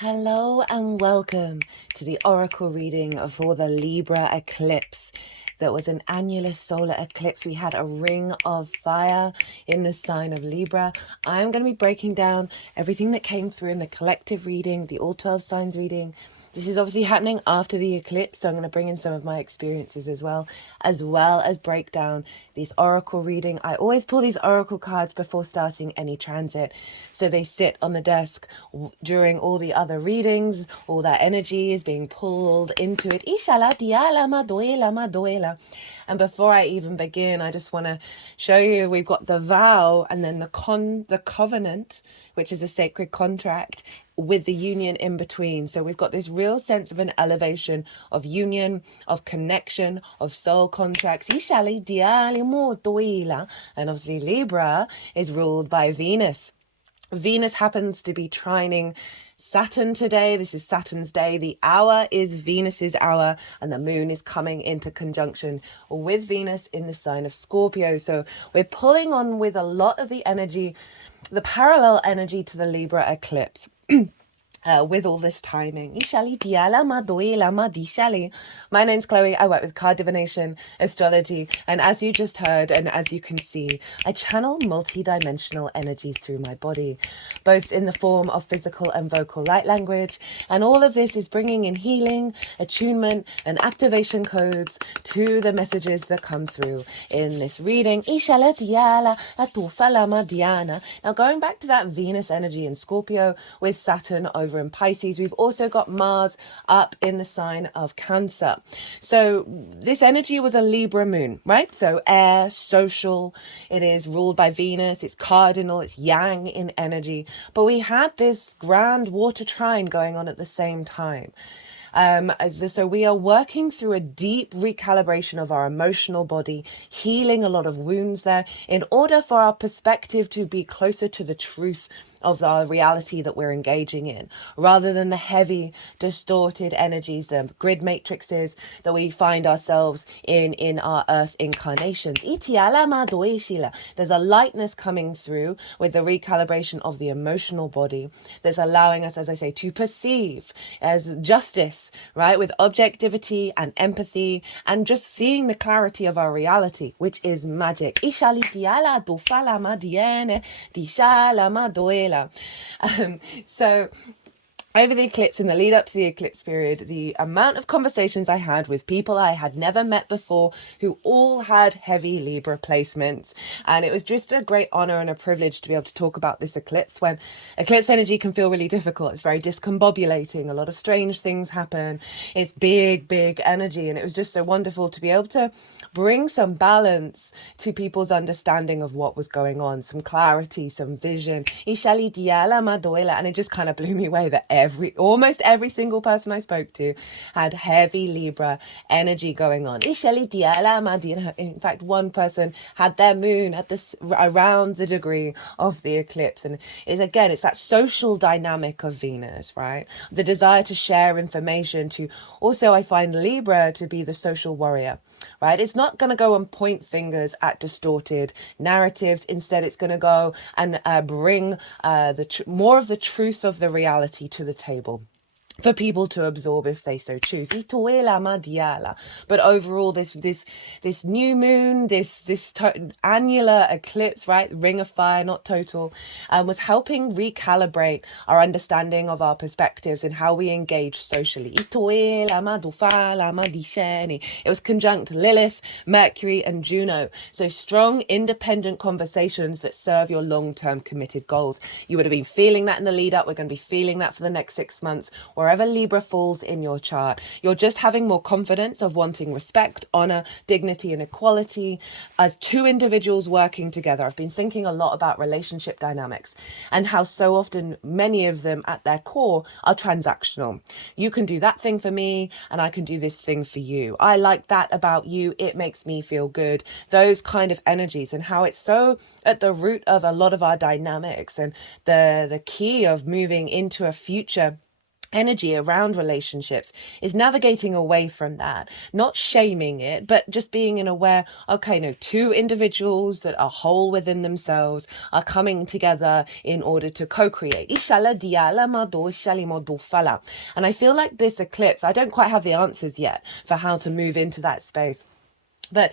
Hello and welcome to the oracle reading for the Libra eclipse. That was an annular solar eclipse. We had a ring of fire in the sign of Libra. I'm going to be breaking down everything that came through in the collective reading, the all 12 signs reading. This is obviously happening after the eclipse, so I'm going to bring in some of my experiences as well as break down these oracle reading. I always pull these oracle cards before starting any transit, so they sit on the desk during all the other readings. All that energy is being pulled into it. And before I even begin, I just want to show you we've got the vow and then the covenant, which is a sacred contract, with the union in between. So we've got this real sense of an elevation of union, of connection, of soul contracts. And obviously Libra is ruled by Venus. Venus happens to be trining Saturn today. This is Saturn's day. The hour is Venus's hour, and the moon is coming into conjunction with Venus in the sign of Scorpio. So we're pulling on with a lot of the energy, the parallel energy to the Libra eclipse. With all this timing. My name's Chloe. I work with card divination, astrology, and as you just heard and as you can see, I channel multi-dimensional energies through my body, both in the form of physical and vocal light language, and all of this is bringing in healing, attunement, and activation codes to the messages that come through in this reading. Now going back to that Venus energy in Scorpio with Saturn over in Pisces, we've also got Mars up in the sign of Cancer. So this energy was a Libra moon, right? So air, social, it is ruled by Venus, it's cardinal, it's yang in energy. But we had this grand water trine going on at the same time. So we are working through a deep recalibration of our emotional body, healing a lot of wounds there in order for our perspective to be closer to the truth of our reality that we're engaging in, rather than the heavy, distorted energies, the grid matrices that we find ourselves in our earth incarnations. There's a lightness coming through with the recalibration of the emotional body that's allowing us, as I say, to perceive as justice, right, with objectivity and empathy and just seeing the clarity of our reality, which is magic. So over the eclipse and the lead up to the eclipse period, the amount of conversations I had with people I had never met before who all had heavy Libra placements. And it was just a great honor and a privilege to be able to talk about this eclipse when eclipse energy can feel really difficult. It's very discombobulating. A lot of strange things happen. It's big, big energy. And it was just so wonderful to be able to bring some balance to people's understanding of what was going on, some clarity, some vision. And it just kind of blew me away that almost every single person I spoke to had heavy Libra energy going on. In fact, one person had their moon at this around the degree of the eclipse, and it's that social dynamic of Venus, right? The desire to share information, to also, I find Libra to be the social warrior, right? It's not going to go and point fingers at distorted narratives. Instead, it's going to go and bring more of the truth of the reality to the table for people to absorb if they so choose. But overall, this new moon, this annular eclipse, right, ring of fire, not total, was helping recalibrate our understanding of our perspectives and how we engage socially. It was conjunct Lilith, Mercury, and Juno. So strong, independent conversations that serve your long-term committed goals. You would have been feeling that in the lead up. We're going to be feeling that for the next 6 months. Wherever Libra falls in your chart, you're just having more confidence of wanting respect, honor, dignity, and equality as two individuals working together. I've been thinking a lot about relationship dynamics and how so often many of them at their core are transactional. You can do that thing for me and I can do this thing for you. I like that about you. It makes me feel good. Those kind of energies, and how it's so at the root of a lot of our dynamics and the key of moving into a future energy around relationships is navigating away from that, not shaming it, but just being in aware, okay, no, two individuals that are whole within themselves are coming together in order to co-create. And I feel like this eclipse, I don't quite have the answers yet for how to move into that space, but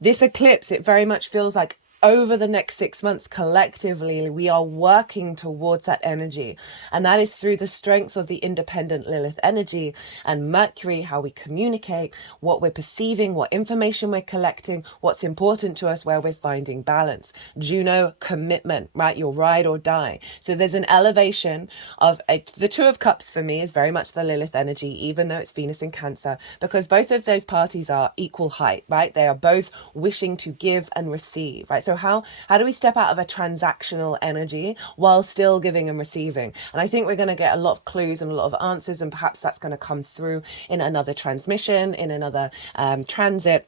this eclipse, it very much feels like over the next 6 months, collectively, we are working towards that energy. And that is through the strength of the independent Lilith energy and Mercury, how we communicate, what we're perceiving, what information we're collecting, what's important to us, where we're finding balance. Juno, commitment, right? Your ride or die. So there's an elevation of the Two of Cups for me is very much the Lilith energy, even though it's Venus in Cancer, because both of those parties are equal height, right? They are both wishing to give and receive, right? So how do we step out of a transactional energy while still giving and receiving? And I think we're going to get a lot of clues and a lot of answers, and perhaps that's going to come through in another transmission, in another transit.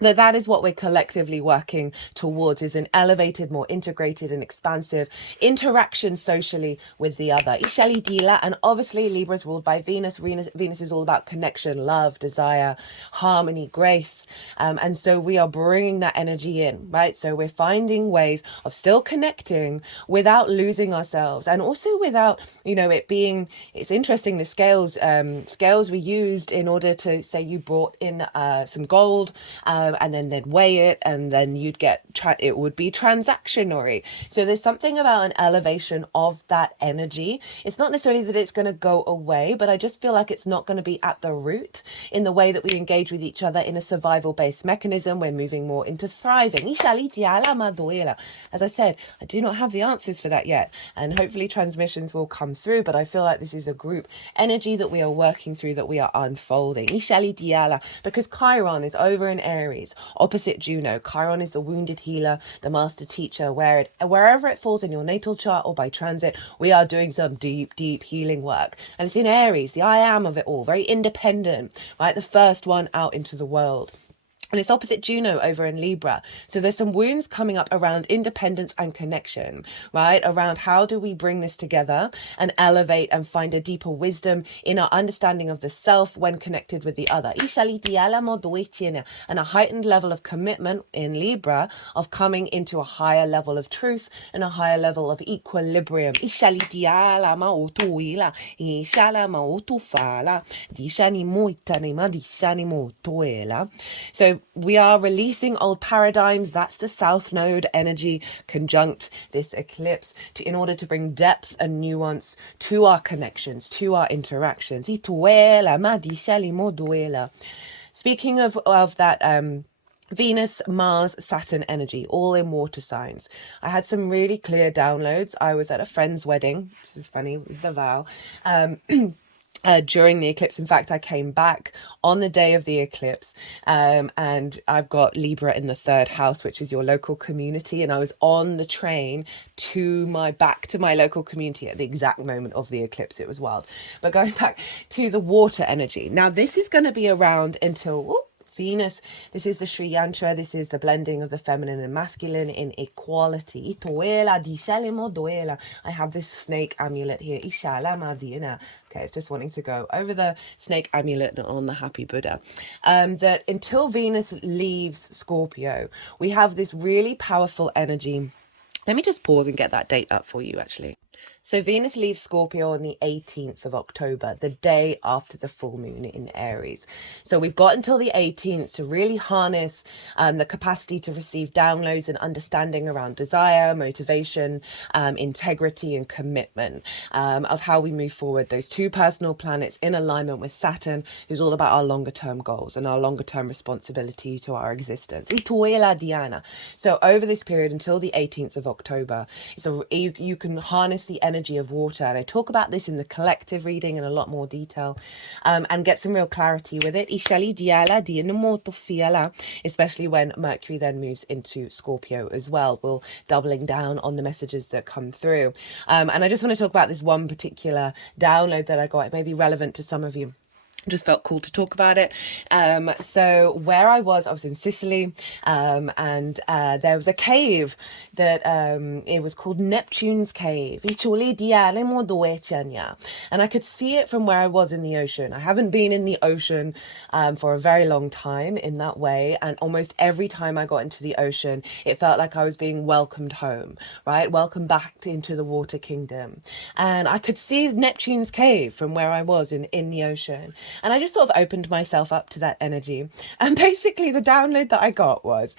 That is what we're collectively working towards, is an elevated, more integrated and expansive interaction socially with the other. And obviously Libra is ruled by Venus. Venus is all about connection, love, desire, harmony, grace. And so we are bringing that energy in, right? So we're finding ways of still connecting without losing ourselves, and also without, it being, it's interesting, the scales were used in order to say you brought in some gold, and then they'd weigh it, and then you'd get, it would be transactionary. So there's something about an elevation of that energy. It's not necessarily that it's going to go away, but I just feel like it's not going to be at the root in the way that we engage with each other in a survival-based mechanism. We're moving more into thriving. As I said, I do not have the answers for that yet, and hopefully transmissions will come through, but I feel like this is a group energy that we are working through, that we are unfolding. Because Chiron is over in Aries, opposite Juno. Chiron is the wounded healer, the master teacher. Wherever it falls in your natal chart or by transit, we are doing some deep healing work. And it's in Aries, the I am of it all, very independent, right? The first one out into the world. And it's opposite Juno over in Libra. So there's some wounds coming up around independence and connection, right? Around how do we bring this together and elevate and find a deeper wisdom in our understanding of the self when connected with the other. And a heightened level of commitment in Libra of coming into a higher level of truth and a higher level of equilibrium. So we are releasing old paradigms. That's the South Node energy conjunct this eclipse in order to bring depth and nuance to our connections, to our interactions. Speaking of that Venus, Mars, Saturn energy, all in water signs. I had some really clear downloads. I was at a friend's wedding, which is funny with the vow. During the eclipse. In fact, I came back on the day of the eclipse, and I've got Libra in the 3rd house, which is your local community, and I was on the train back to my local community at the exact moment of the eclipse. It was wild. But going back to the water energy, now this is going to be around until Venus. This is the Sri Yantra. This is the blending of the feminine and masculine in equality. I have this snake amulet here. Okay, it's just wanting to go over the snake amulet on the happy Buddha. That until Venus leaves Scorpio, we have this really powerful energy. Let me just pause and get that date up for you, actually. So Venus leaves Scorpio on the 18th of October, the day after the full moon in Aries. So we've got until the 18th to really harness the capacity to receive downloads and understanding around desire, motivation, integrity and commitment, of how we move forward. Those two personal planets in alignment with Saturn, who's all about our longer term goals and our longer term responsibility to our existence. So over this period until the 18th of October, you can harness the energy of water, and I talk about this in the collective reading in a lot more detail, and get some real clarity with it, especially when Mercury then moves into Scorpio as well. We'll doubling down on the messages that come through, and I just want to talk about this one particular download that I got. It may be relevant to some of you. just felt cool to talk about it. So where I was in Sicily, and there was a cave that it was called Neptune's Cave. And I could see it from where I was in the ocean. I haven't been in the ocean for a very long time in that way, and almost every time I got into the ocean, it felt like I was being welcomed home, right? Welcome back into the water kingdom. And I could see Neptune's Cave from where I was in the ocean. And I just sort of opened myself up to that energy. And basically the download that I got was,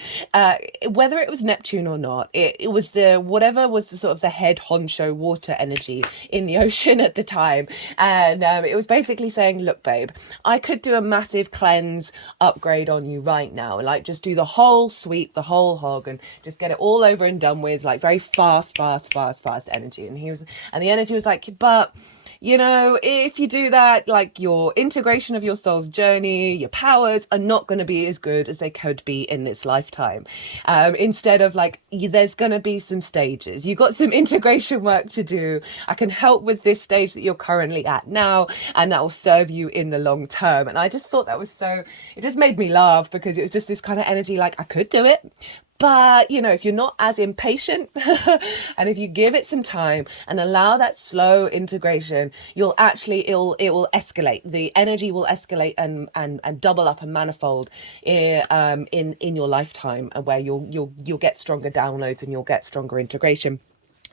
whether it was Neptune or not, it was whatever was the sort of the head honcho water energy in the ocean at the time. And it was basically saying, look, babe, I could do a massive cleanse upgrade on you right now. Like, just do the whole sweep, the whole hog, and just get it all over and done with, like very fast energy. And the energy was like, but you know, if you do that, like, your integration of your soul's journey, your powers are not going to be as good as they could be in this lifetime. Instead of, like, there's going to be some stages. You got some integration work to do. I can help with this stage that you're currently at now, and that will serve you in the long term. And I just thought that was it just made me laugh, because it was just this kind of energy, like, I could do it. But, you know, if you're not as impatient and if you give it some time and allow that slow integration, it will escalate. The energy will escalate and double up and manifold in your lifetime, where you'll get stronger downloads and you'll get stronger integration.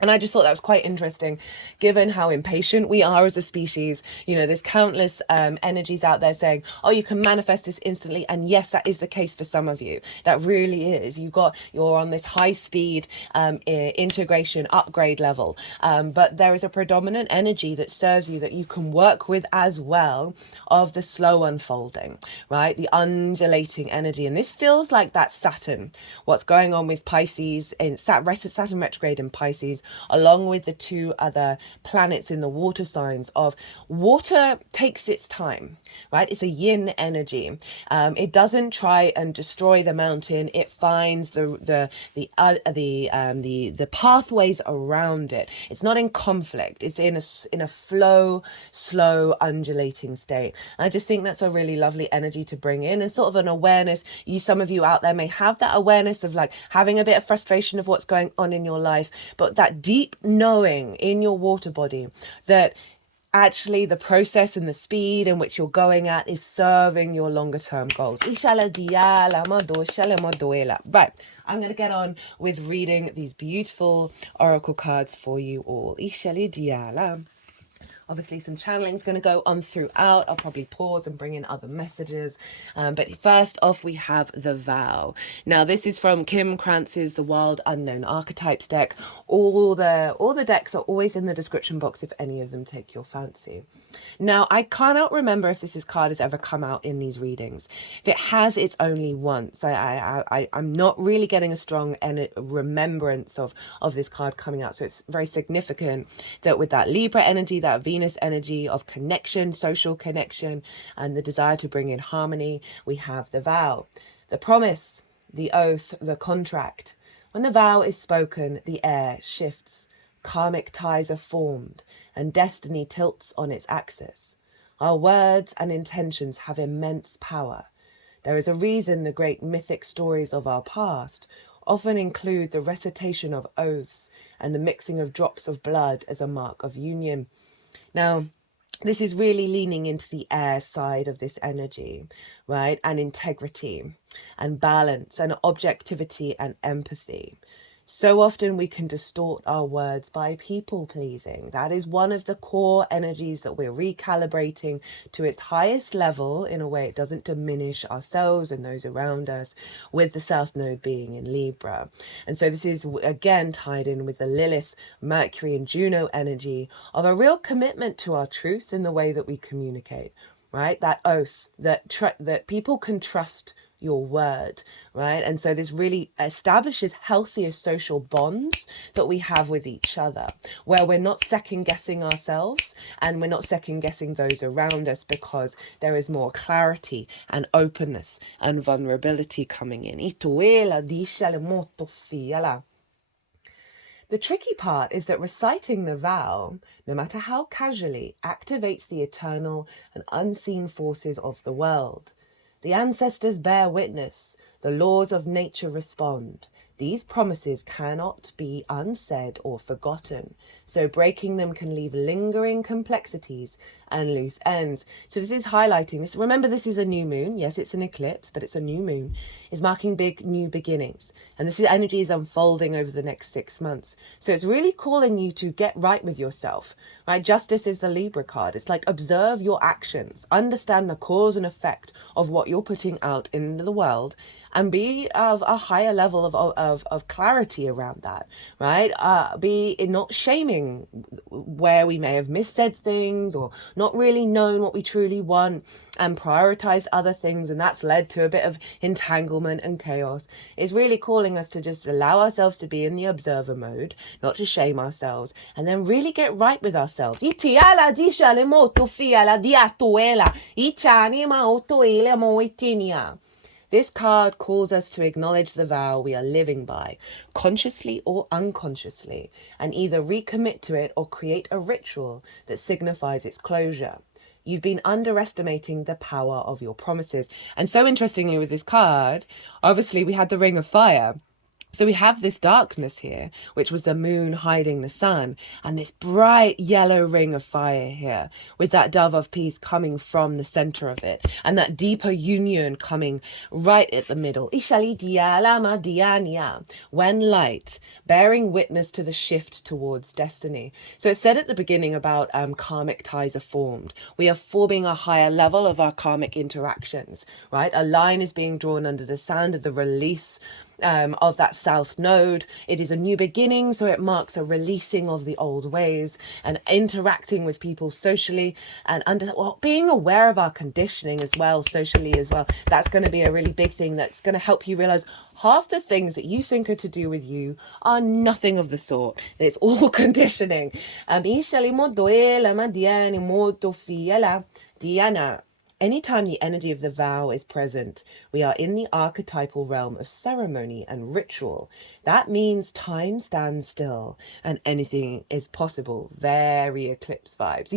And I just thought that was quite interesting, given how impatient we are as a species. You know, there's countless energies out there saying, oh, you can manifest this instantly. And yes, that is the case for some of you. That really is. You're on this high speed integration upgrade level. But there is a predominant energy that serves you, that you can work with as well, of the slow unfolding, right? The undulating energy. And this feels like that Saturn, what's going on with Pisces, in Saturn retrograde in Pisces, along with the two other planets in the water signs. Of water takes its time, right? It's a yin energy. It doesn't try and destroy the mountain. It finds the pathways around it. It's not in conflict. It's in a flow, slow, undulating state. And I just think that's a really lovely energy to bring in, and sort of an awareness. Some of you out there may have that awareness of, like, having a bit of frustration of what's going on in your life, but that deep knowing in your water body that actually the process and the speed in which you're going at is serving your longer term goals. Right, I'm going to get on with reading these beautiful oracle cards for you all. Obviously, some channeling is going to go on throughout. I'll probably pause and bring in other messages. But first off, we have the vow. Now, this is from Kim Kranz's The Wild Unknown Archetypes deck. All the decks are always in the description box if any of them take your fancy. Now, I cannot remember if this card has ever come out in these readings. If it has, it's only once. I'm not really getting a strong remembrance of this card coming out. So it's very significant that with that Libra energy, that Venus energy of connection, social connection, and the desire to bring in harmony, we have the vow, the promise, the oath, the contract. When the vow is spoken, the air shifts. Karmic ties are formed, and destiny tilts on its axis. Our words and intentions have immense power. There is a reason the great mythic stories of our past often include the recitation of oaths and the mixing of drops of blood as a mark of union. Now, this is really leaning into the air side of this energy, right? And integrity and balance and objectivity and empathy. So often we can distort our words by people pleasing. That is one of the core energies that we're recalibrating to its highest level, in a way it doesn't diminish ourselves and those around us, with the South Node being in Libra. And so this is again tied in with the Lilith, Mercury and Juno energy of a real commitment to our truths in the way that we communicate, right? That oath, that people can trust your word, right? And so this really establishes healthier social bonds that we have with each other, where we're not second guessing ourselves and we're not second guessing those around us, because there is more clarity and openness and vulnerability coming in. The tricky part is that reciting the vow, no matter how casually, activates the eternal and unseen forces of the world. The ancestors bear witness, the laws of nature respond. These promises cannot be unsaid or forgotten, so breaking them can leave lingering complexities and loose ends. So this is highlighting this. Remember, this is a new moon. Yes, it's an eclipse, but it's a new moon. It's marking big new beginnings. And this energy is unfolding over the next 6 months. So it's really calling you to get right with yourself, right? Justice is the Libra card. It's like observe your actions, understand the cause and effect of what you're putting out into the world, and be of a higher level of clarity around that, right? Be not shaming where we may have missaid things or not really known what we truly want and prioritized other things, and that's led to a bit of entanglement and chaos. It's really calling us to just allow ourselves to be in the observer mode, not to shame ourselves, and then really get right with ourselves. This card calls us to acknowledge the vow we are living by, consciously or unconsciously, and either recommit to it or create a ritual that signifies its closure. You've been underestimating the power of your promises. And so interestingly with this card, obviously we had the Ring of Fire. So we have this darkness here, which was the moon hiding the sun, and this bright yellow ring of fire here, with that dove of peace coming from the center of it, and that deeper union coming right at the middle. When light, bearing witness to the shift towards destiny. So it said at the beginning about karmic ties are formed. We are forming a higher level of our karmic interactions, right? A line is being drawn under the sand of the release of that south node. It is a new beginning, so it marks a releasing of the old ways and interacting with people socially and being aware of our conditioning as well, socially as well. That's going to be a really big thing that's going to help you realize half the things that you think are to do with you are nothing of the sort. It's all conditioning. Diana. Anytime the energy of the vow is present, we are in the archetypal realm of ceremony and ritual. That means time stands still and anything is possible. Very eclipse vibes.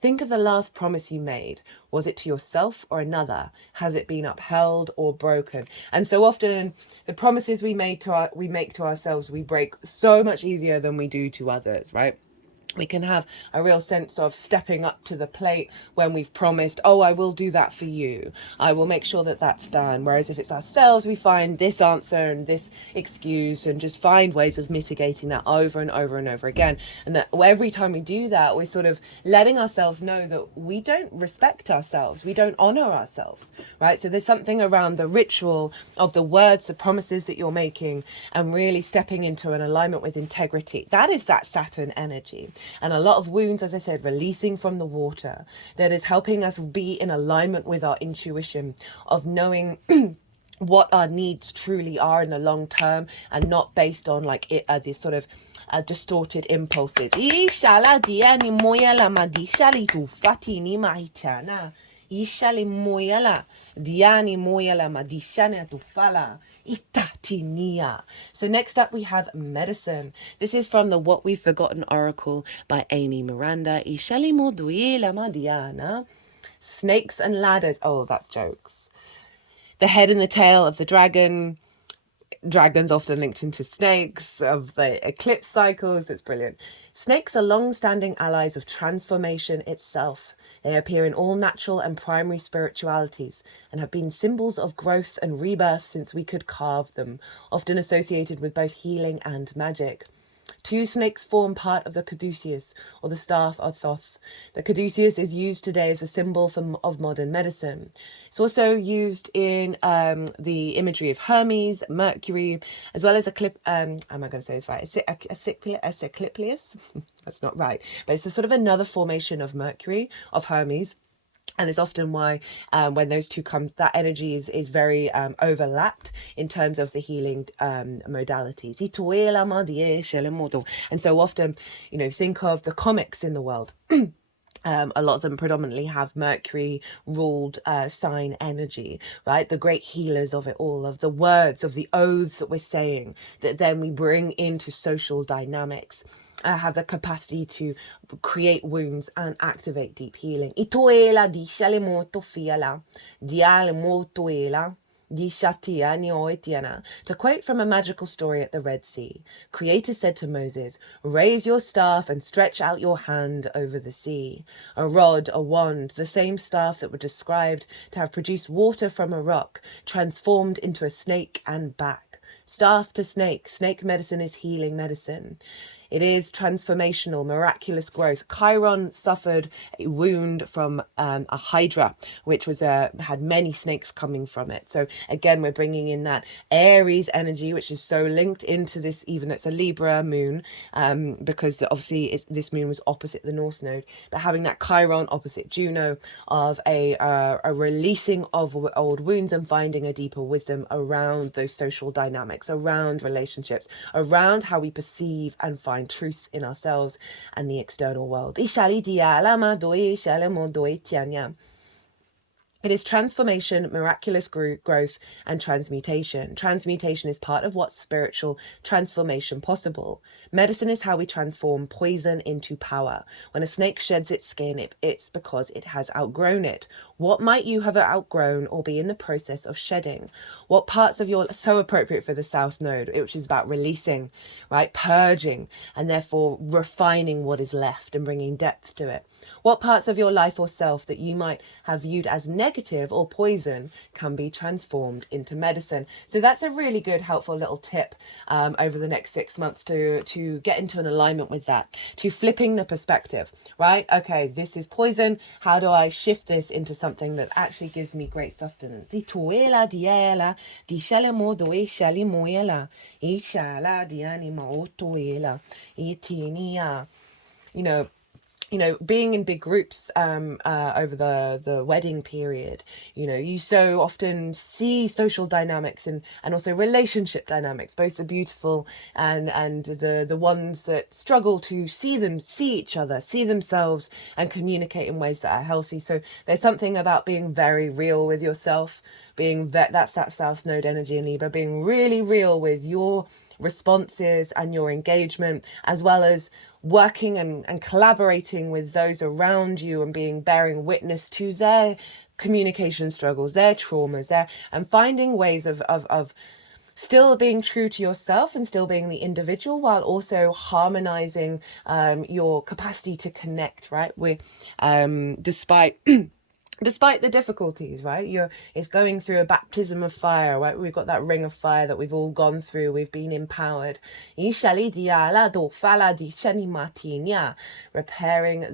Think of the last promise you made. Was it to yourself or another? Has it been upheld or broken? And so often the promises we make to ourselves, we break so much easier than we do to others, right? We can have a real sense of stepping up to the plate when we've promised, oh, I will do that for you. I will make sure that that's done. Whereas if it's ourselves, we find this answer and this excuse and just find ways of mitigating that over and over and over again. And that every time we do that, we're sort of letting ourselves know that we don't respect ourselves. We don't honor ourselves, right? So there's something around the ritual of the words, the promises that you're making, and really stepping into an alignment with integrity. That is that Saturn energy. And a lot of wounds, as I said, releasing from the water, that is helping us be in alignment with our intuition of knowing what our needs truly are in the long term and not based on like these sort of distorted impulses. Ishali moyala, diani moyala, madishana tufala, itatinia. So next up we have medicine. This is from the What We've Forgotten Oracle by Amy Miranda. Ishali moduela madiana. Snakes and ladders. Oh, that's jokes. The head and the tail of the dragon. Dragons often linked into snakes of the eclipse cycles. It's brilliant. Snakes are long-standing allies of transformation itself. They appear in all natural and primary spiritualities and have been symbols of growth and rebirth since we could carve them, often associated with both healing and magic. 2 snakes form part of the caduceus, or the staff of Thoth. The caduceus is used today as a symbol of modern medicine. It's also used in the imagery of Hermes, Mercury, as well as am I going to say this right? Eclipse? That's not right. But it's a sort of another formation of Mercury, of Hermes. And it's often why when those two come, that energy is very overlapped in terms of the healing modalities. And so often, think of the comics in the world. A lot of them predominantly have Mercury ruled sign energy, right? The great healers of it all, of the words, of the oaths that we're saying, that then we bring into social dynamics, have the capacity to create wounds and activate deep healing. Itoela di shale moto fiala, diale motoela. To quote from a magical story at the Red Sea, Creator said to Moses, "Raise your staff and stretch out your hand over the sea." A rod, a wand, the same staff that were described to have produced water from a rock, transformed into a snake and back. Staff to snake. Snake medicine is healing medicine. It is transformational, miraculous growth. Chiron suffered a wound from a hydra, which was had many snakes coming from it. So again, we're bringing in that Aries energy, which is so linked into this, even though it's a Libra moon, because obviously this moon was opposite the North Node. But having that Chiron opposite Juno of a releasing of old wounds and finding a deeper wisdom around those social dynamics, around relationships, around how we perceive and find truth in ourselves and the external world. It is transformation, miraculous growth, and transmutation. Transmutation is part of what's spiritual transformation possible. Medicine is how we transform poison into power. When a snake sheds its skin, it's because it has outgrown it. What might you have outgrown or be in the process of shedding? What parts of your, so appropriate for the South Node, which is about releasing, right? Purging, and therefore refining what is left and bringing depth to it. What parts of your life or self that you might have viewed as negative or poison can be transformed into medicine? So that's a really good, helpful little tip over the next 6 months to get into an alignment with that, to flipping the perspective, right? Okay, this is poison. How do I shift this into something that actually gives me great sustenance? Being in big groups over the wedding period, you so often see social dynamics and also relationship dynamics, both the beautiful and the ones that struggle to see each other, see themselves, and communicate in ways that are healthy. So there's something about being very real with yourself, that's that South Node energy in Libra, being really real with your responses and your engagement, as well as working and collaborating with those around you and bearing witness to their communication struggles, their traumas, and finding ways of still being true to yourself and still being the individual, while also harmonizing your capacity to connect, right? Despite the difficulties, right? It's going through a baptism of fire, right? We've got that ring of fire that we've all gone through. We've been empowered. Repairing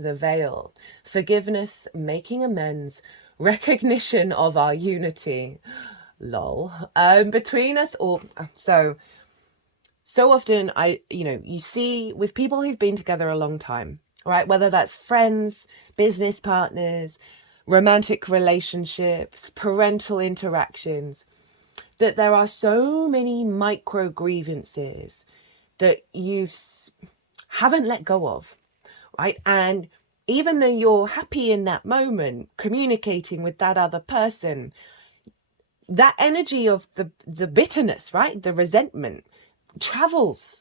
the veil. Forgiveness, making amends, recognition of our unity. Lol. Between us all. So often you see with people who've been together a long time, right? Whether that's friends, business partners, romantic relationships, parental interactions, that there are so many micro grievances that you haven't let go of, right? And even though you're happy in that moment, communicating with that other person, that energy of the bitterness, right? The resentment travels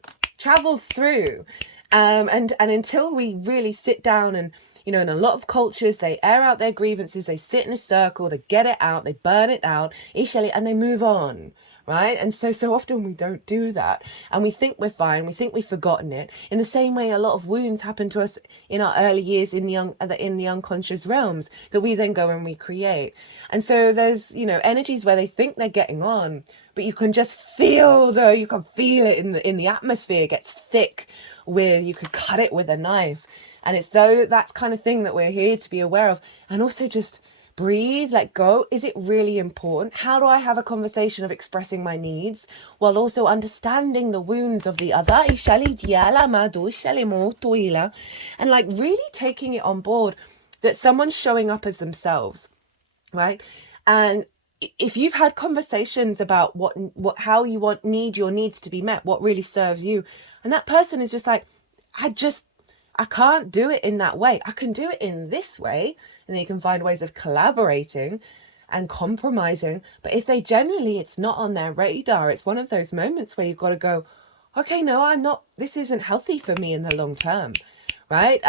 through. And until we really sit down and, in a lot of cultures, they air out their grievances, they sit in a circle, they get it out, they burn it out, and they move on, right? And so often we don't do that. And we think we're fine, we think we've forgotten it. In the same way, a lot of wounds happen to us in our early years in the unconscious realms that we then go and recreate. And so there's, energies where they think they're getting on, but you can just feel it in the atmosphere. It gets thick, where you could cut it with a knife. And it's that's kind of thing that we're here to be aware of. And also just breathe, let go. Is it really important? How do I have a conversation of expressing my needs while also understanding the wounds of the other? And really taking it on board that someone's showing up as themselves, right? And if you've had conversations about how your needs to be met, what really serves you, and that person is just like, I can't do it in that way. I can do it in this way. And then you can find ways of collaborating and compromising. But if they generally, it's not on their radar, it's one of those moments where you've got to go, okay, no, I'm not, this isn't healthy for me in the long term, right?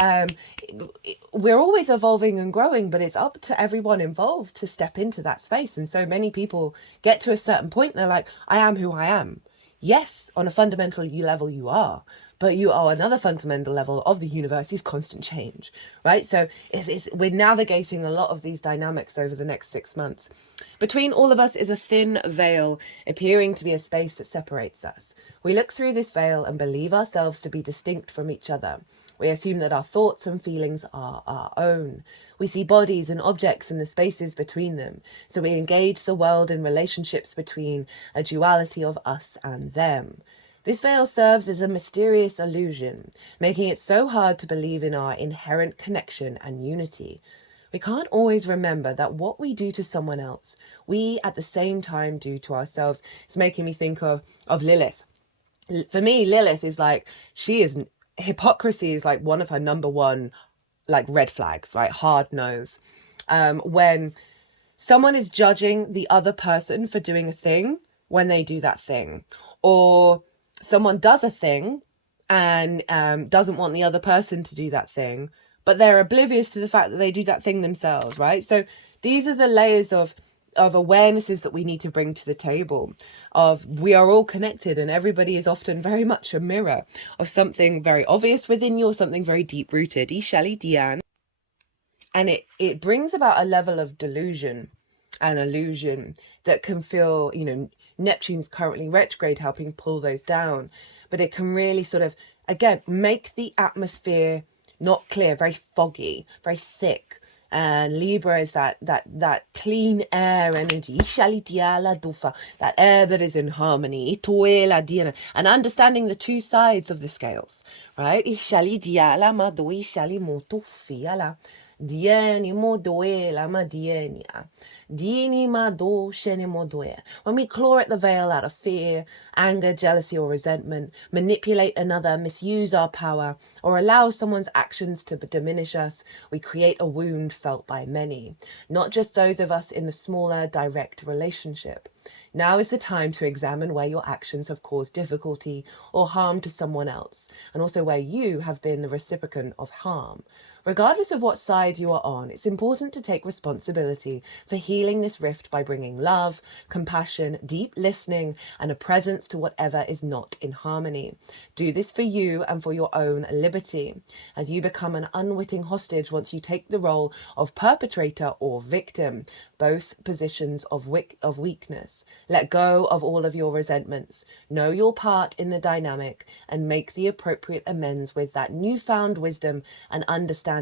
We're always evolving and growing, but it's up to everyone involved to step into that space. And so many people get to a certain point and they're like, I am who I am. Yes, on a fundamental level you are, but you are another fundamental level of the universe is constant change, right? So we're navigating a lot of these dynamics over the next 6 months. Between all of us is a thin veil appearing to be a space that separates us. We look through this veil and believe ourselves to be distinct from each other. We assume that our thoughts and feelings are our own. We see bodies and objects and the spaces between them. So we engage the world in relationships between a duality of us and them. This veil serves as a mysterious illusion, making it so hard to believe in our inherent connection and unity. We can't always remember that what we do to someone else, we at the same time do to ourselves. It's making me think of Lilith. For me, Lilith is like, hypocrisy is like one of her number one like red flags, right? Hard nose. When someone is judging the other person for doing a thing when they do that thing, or someone does a thing and doesn't want the other person to do that thing, but they're oblivious to the fact that they do that thing themselves, right? So these are the layers of awarenesses that we need to bring to the table, of we are all connected and everybody is often very much a mirror of something very obvious within you or something very deep rooted. And it brings about a level of delusion and illusion that can feel, Neptune's currently retrograde helping pull those down, but it can really sort of, again, make the atmosphere not clear, very foggy, very thick. And Libra is that clean air energy, that air that is in harmony, and understanding the two sides of the scales, right? Dieni modoela ma dienia. Dini ma do shene modoe. When we claw at the veil out of fear, anger, jealousy, or resentment, manipulate another, misuse our power, or allow someone's actions to diminish us, we create a wound felt by many, not just those of us in the smaller, direct relationship. Now is the time to examine where your actions have caused difficulty or harm to someone else, and also where you have been the recipient of harm. Regardless of what side you are on, it's important to take responsibility for healing this rift by bringing love, compassion, deep listening, and a presence to whatever is not in harmony. Do this for you and for your own liberty, as you become an unwitting hostage once you take the role of perpetrator or victim, both positions of weakness. Let go of all of your resentments. Know your part in the dynamic and make the appropriate amends with that newfound wisdom and understanding.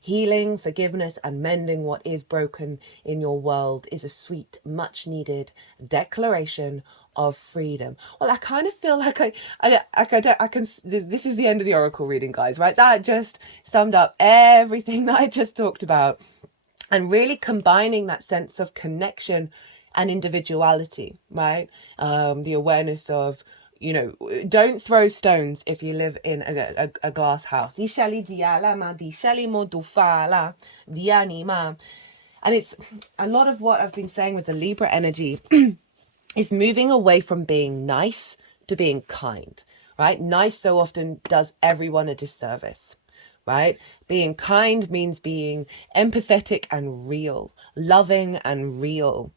Healing, forgiveness, and mending what is broken in your world is a sweet, much needed declaration of freedom. Well, I kind of feel like this is the end of the oracle reading, guys, right? That just summed up everything that I just talked about, and really combining that sense of connection and individuality, right? The awareness of, don't throw stones if you live in a glass house. And it's a lot of what I've been saying with the Libra energy is moving away from being nice to being kind, right? Nice so often does everyone a disservice, right? Being kind means being empathetic and real, loving and real.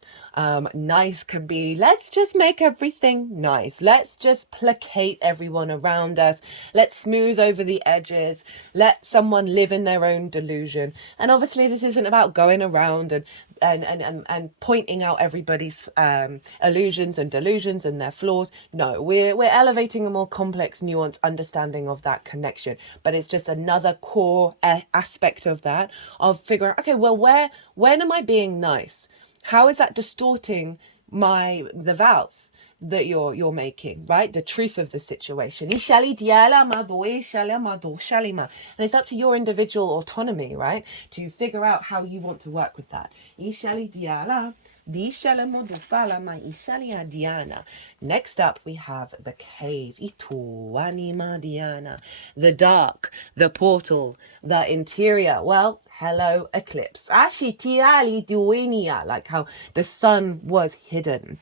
Nice can be, let's just make everything nice. Let's just placate everyone around us. Let's smooth over the edges. Let someone live in their own delusion. And obviously this isn't about going around and pointing out everybody's illusions and delusions and their flaws. No, we're elevating a more complex, nuanced understanding of that connection. But it's just another core aspect of that, of figuring, okay, well, when am I being nice? How is that distorting the vows? that you're making, right? The truth of the situation. And it's up to your individual autonomy, right, to figure out how you want to work with that. Next up, we have the cave. The dark, the portal, the interior. Well, hello, eclipse. Like how the sun was hidden.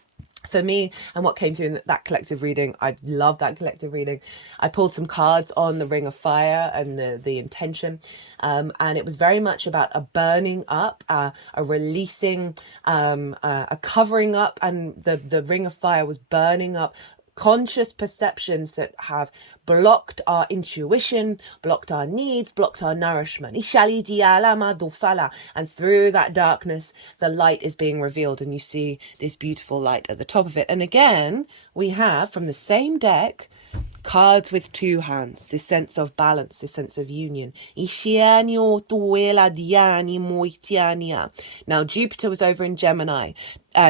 For me, and what came through in that collective reading, I love that collective reading. I pulled some cards on the Ring of Fire and the intention, and it was very much about a burning up, a releasing, a covering up, and the Ring of Fire was burning up conscious perceptions that have blocked our intuition, blocked our needs, blocked our nourishment. And through that darkness, the light is being revealed, and you see this beautiful light at the top of it. And again, we have from the same deck cards with two hands, this sense of balance, this sense of union. Now, Jupiter was over in Gemini,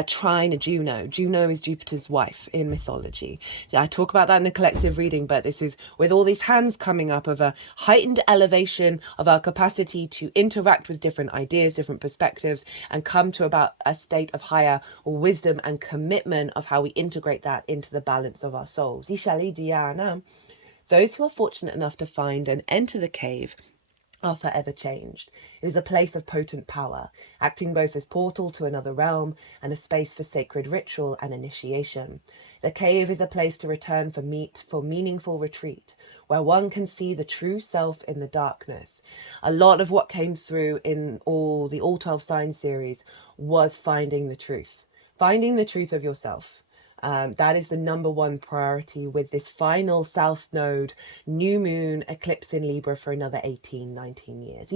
trine Juno. Juno is Jupiter's wife in mythology. I talk about that in the collective reading, but this is with all these hands coming up of a heightened elevation of our capacity to interact with different ideas, different perspectives, and come to about a state of higher wisdom and commitment of how we integrate that into the balance of our souls. Those who are fortunate enough to find and enter the cave are forever changed. It is a place of potent power, acting both as portal to another realm and a space for sacred ritual and initiation. The cave is a place to return for meaningful retreat, where one can see the true self in the darkness. A lot of what came through in all 12 sign series was finding the truth of yourself. That is the number one priority with this final South Node new moon eclipse in Libra for another 19 years.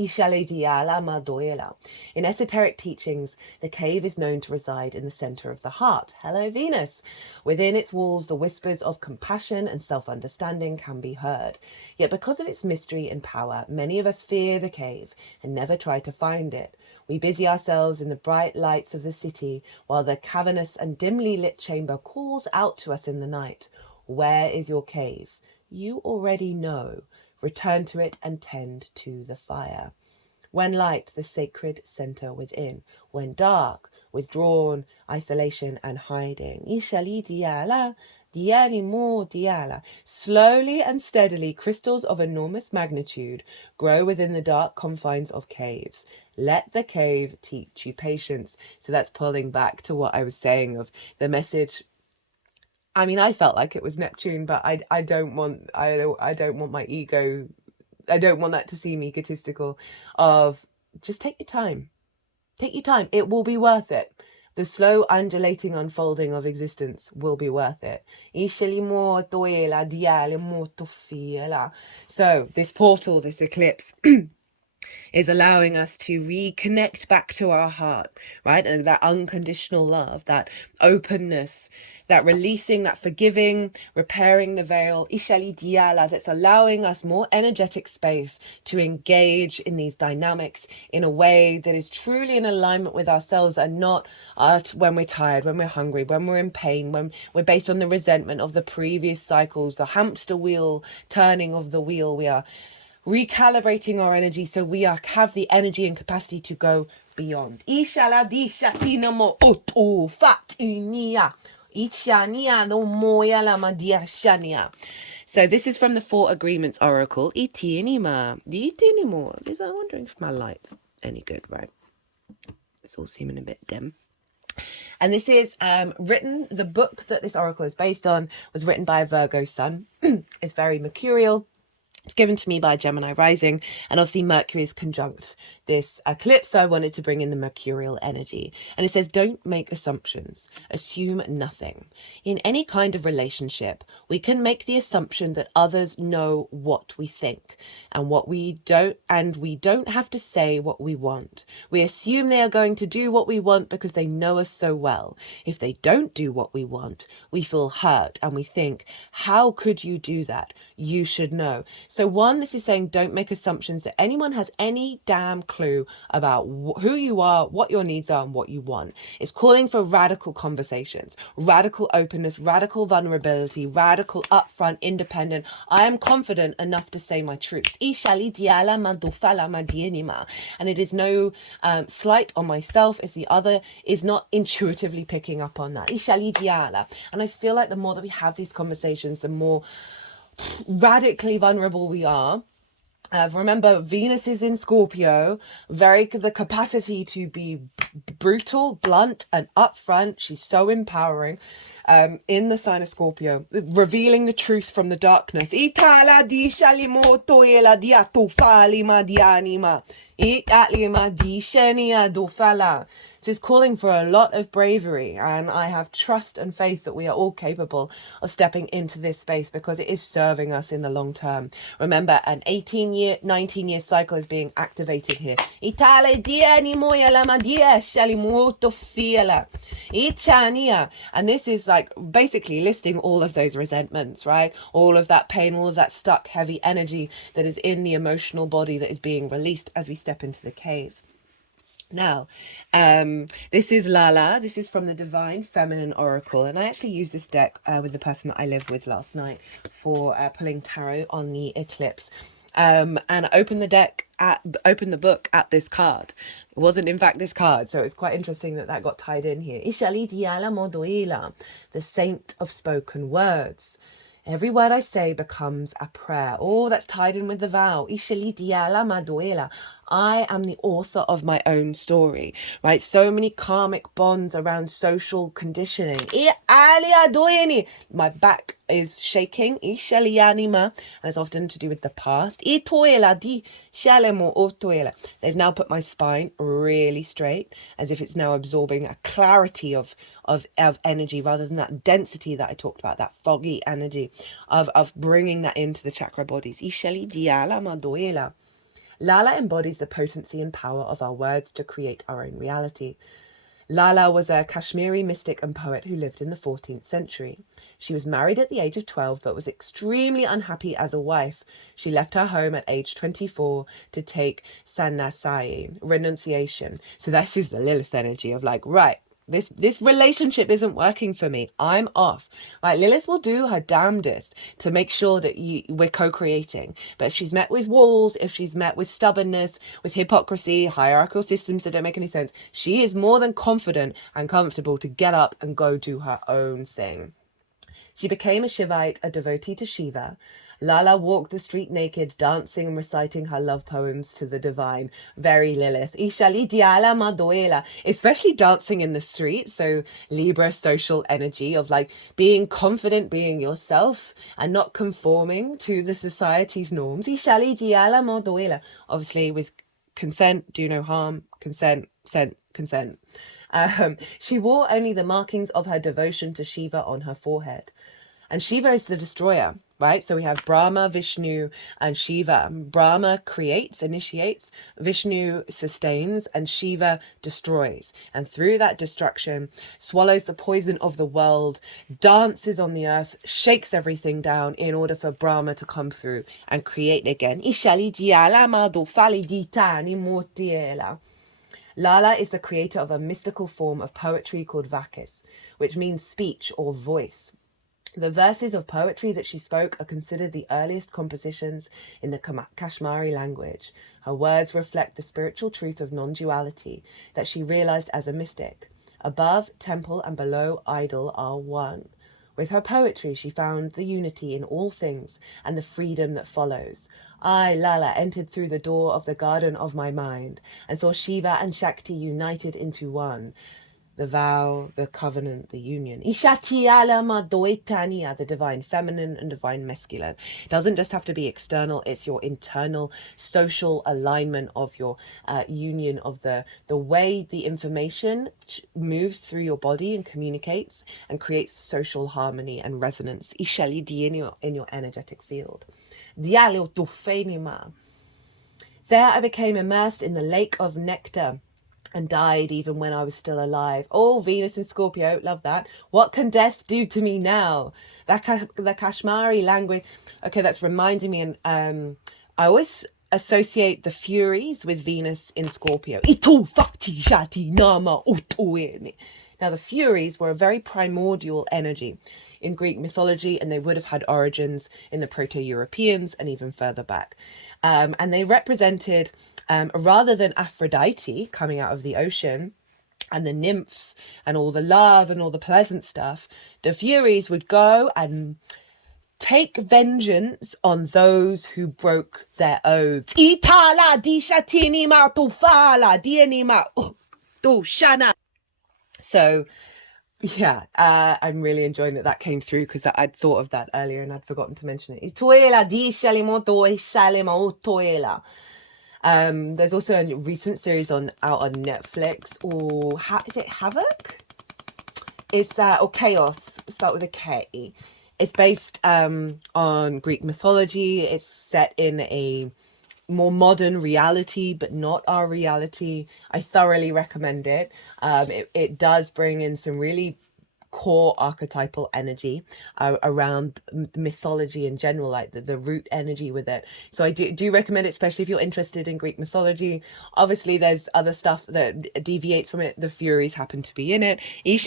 In esoteric teachings, the cave is known to reside in the center of the heart. Hello, Venus. Within its walls, the whispers of compassion and self-understanding can be heard. Yet because of its mystery and power, many of us fear the cave and never try to find it. We busy ourselves in the bright lights of the city, while the cavernous and dimly lit chamber calls out to us in the night. Where is your cave? You already know. Return to it and tend to the fire. When light, the sacred center within. When dark, withdrawn, isolation and hiding. Slowly and steadily, crystals of enormous magnitude grow within the dark confines of caves. Let the cave teach you patience. So that's pulling back to what I was saying of the message. I mean, I felt like it was Neptune, but I don't want my ego. I don't want that to seem egotistical. Of just take your time. Take your time. It will be worth it. The slow undulating unfolding of existence will be worth it. So this portal, this eclipse, is allowing us to reconnect back to our heart, right? And that unconditional love, that openness, that releasing, that forgiving, repairing the veil, that's allowing us more energetic space to engage in these dynamics in a way that is truly in alignment with ourselves, and not when we're tired, when we're hungry, when we're in pain, when we're based on the resentment of the previous cycles, the hamster wheel turning of the wheel. We are recalibrating our energy so we have the energy and capacity to go beyond. So this is from the Four Agreements Oracle. I'm wondering if my light's any good, right? It's all seeming a bit dim. And this is written, the book that this oracle is based on was written by a Virgo sun. It's very mercurial. It's given to me by Gemini rising, and obviously Mercury is conjunct this eclipse, so I wanted to bring in the mercurial energy. And it says, don't make assumptions, assume nothing. In any kind of relationship, we can make the assumption that others know what we think and we don't have to say what we want. We assume they are going to do what we want because they know us so well. If they don't do what we want, we feel hurt and we think, how could you do that? You should know. So one, this is saying don't make assumptions that anyone has any damn clue about who you are, what your needs are, and what you want. It's calling for radical conversations, radical openness, radical vulnerability, radical upfront, independent. I am confident enough to say my truth. And it is no slight on myself if the other is not intuitively picking up on that. And I feel like the more that we have these conversations, the more radically vulnerable we are. Remember, Venus is in Scorpio, the capacity to be brutal, blunt, and upfront. She's so empowering. In the sign of Scorpio, revealing the truth from the darkness. This is calling for a lot of bravery, and I have trust and faith that we are all capable of stepping into this space because it is serving us in the long term. Remember, an 19-year cycle is being activated here. And this is like basically listing all of those resentments, right? All of that pain, all of that stuck heavy energy that is in the emotional body that is being released as we step into the cave. Now, this is Lala. This is from the Divine Feminine Oracle. And I actually used this deck with the person that I lived with last night for pulling tarot on the eclipse. And I opened the book at this card. It wasn't, in fact, this card. So it's quite interesting that got tied in here. The Saint of Spoken Words. Every word I say becomes a prayer. Oh, that's tied in with the vow. I am the author of my own story, right? So many karmic bonds around social conditioning. My back is shaking. And it's often to do with the past. They've now put my spine really straight, as if it's now absorbing a clarity of energy rather than that density that I talked about, that foggy energy of bringing that into the chakra bodies. Lala embodies the potency and power of our words to create our own reality. Lala was a Kashmiri mystic and poet who lived in the 14th century. She was married at the age of 12 but was extremely unhappy as a wife. She left her home at age 24 to take sannyasai, renunciation. So this is the Lilith energy of like, right, this relationship isn't working for me. I'm off. Right, Lilith will do her damnedest to make sure that we're co-creating. But if she's met with walls, if she's met with stubbornness, with hypocrisy, hierarchical systems that don't make any sense, she is more than confident and comfortable to get up and go do her own thing. She became a Shivite, a devotee to Shiva. Lala walked the street naked, dancing and reciting her love poems to the divine. Very Lilith. Especially dancing in the street. So Libra social energy of like being confident, being yourself and not conforming to the society's norms. Obviously with consent, do no harm, consent. She wore only the markings of her devotion to Shiva on her forehead. And Shiva is the destroyer, right? So we have Brahma, Vishnu, and Shiva. Brahma creates, initiates, Vishnu sustains, and Shiva destroys. And through that destruction, swallows the poison of the world, dances on the earth, shakes everything down in order for Brahma to come through and create again. Lala is the creator of a mystical form of poetry called Vakis, which means speech or voice. The verses of poetry that she spoke are considered the earliest compositions in the Kashmiri language. Her words reflect the spiritual truth of non-duality that she realized as a mystic. Above, temple, and below, idol are one. With her poetry, she found the unity in all things and the freedom that follows. I, Lala, entered through the door of the garden of my mind and saw Shiva and Shakti united into one. The vow, the covenant, the union. The divine feminine and divine masculine. It doesn't just have to be external, it's your internal social alignment of your union of the way the information moves through your body and communicates and creates social harmony and resonance. In your energetic field. There I became immersed in the lake of nectar and died even when I was still alive. Oh, Venus in Scorpio, love that. What can death do to me now? The Kashmiri language. Okay, that's reminding me, and I always associate the Furies with Venus in Scorpio. Now, the Furies were a very primordial energy in Greek mythology, and they would have had origins in the Proto-Europeans and even further back. And they represented, rather than Aphrodite coming out of the ocean and the nymphs and all the love and all the pleasant stuff, the Furies would go and take vengeance on those who broke their oaths. So yeah, I'm really enjoying that came through, because I'd thought of that earlier and I'd forgotten to mention it. There's also a recent series out on Netflix, or is it Havoc? It's or Chaos, start with a K. It's based on Greek mythology. It's set in a more modern reality, but not our reality. I thoroughly recommend it. It does bring in some really core archetypal energy around mythology in general, like the root energy with it. So I do recommend it, especially if you're interested in Greek mythology. Obviously there's other stuff that deviates from it. The Furies happen to be in it. The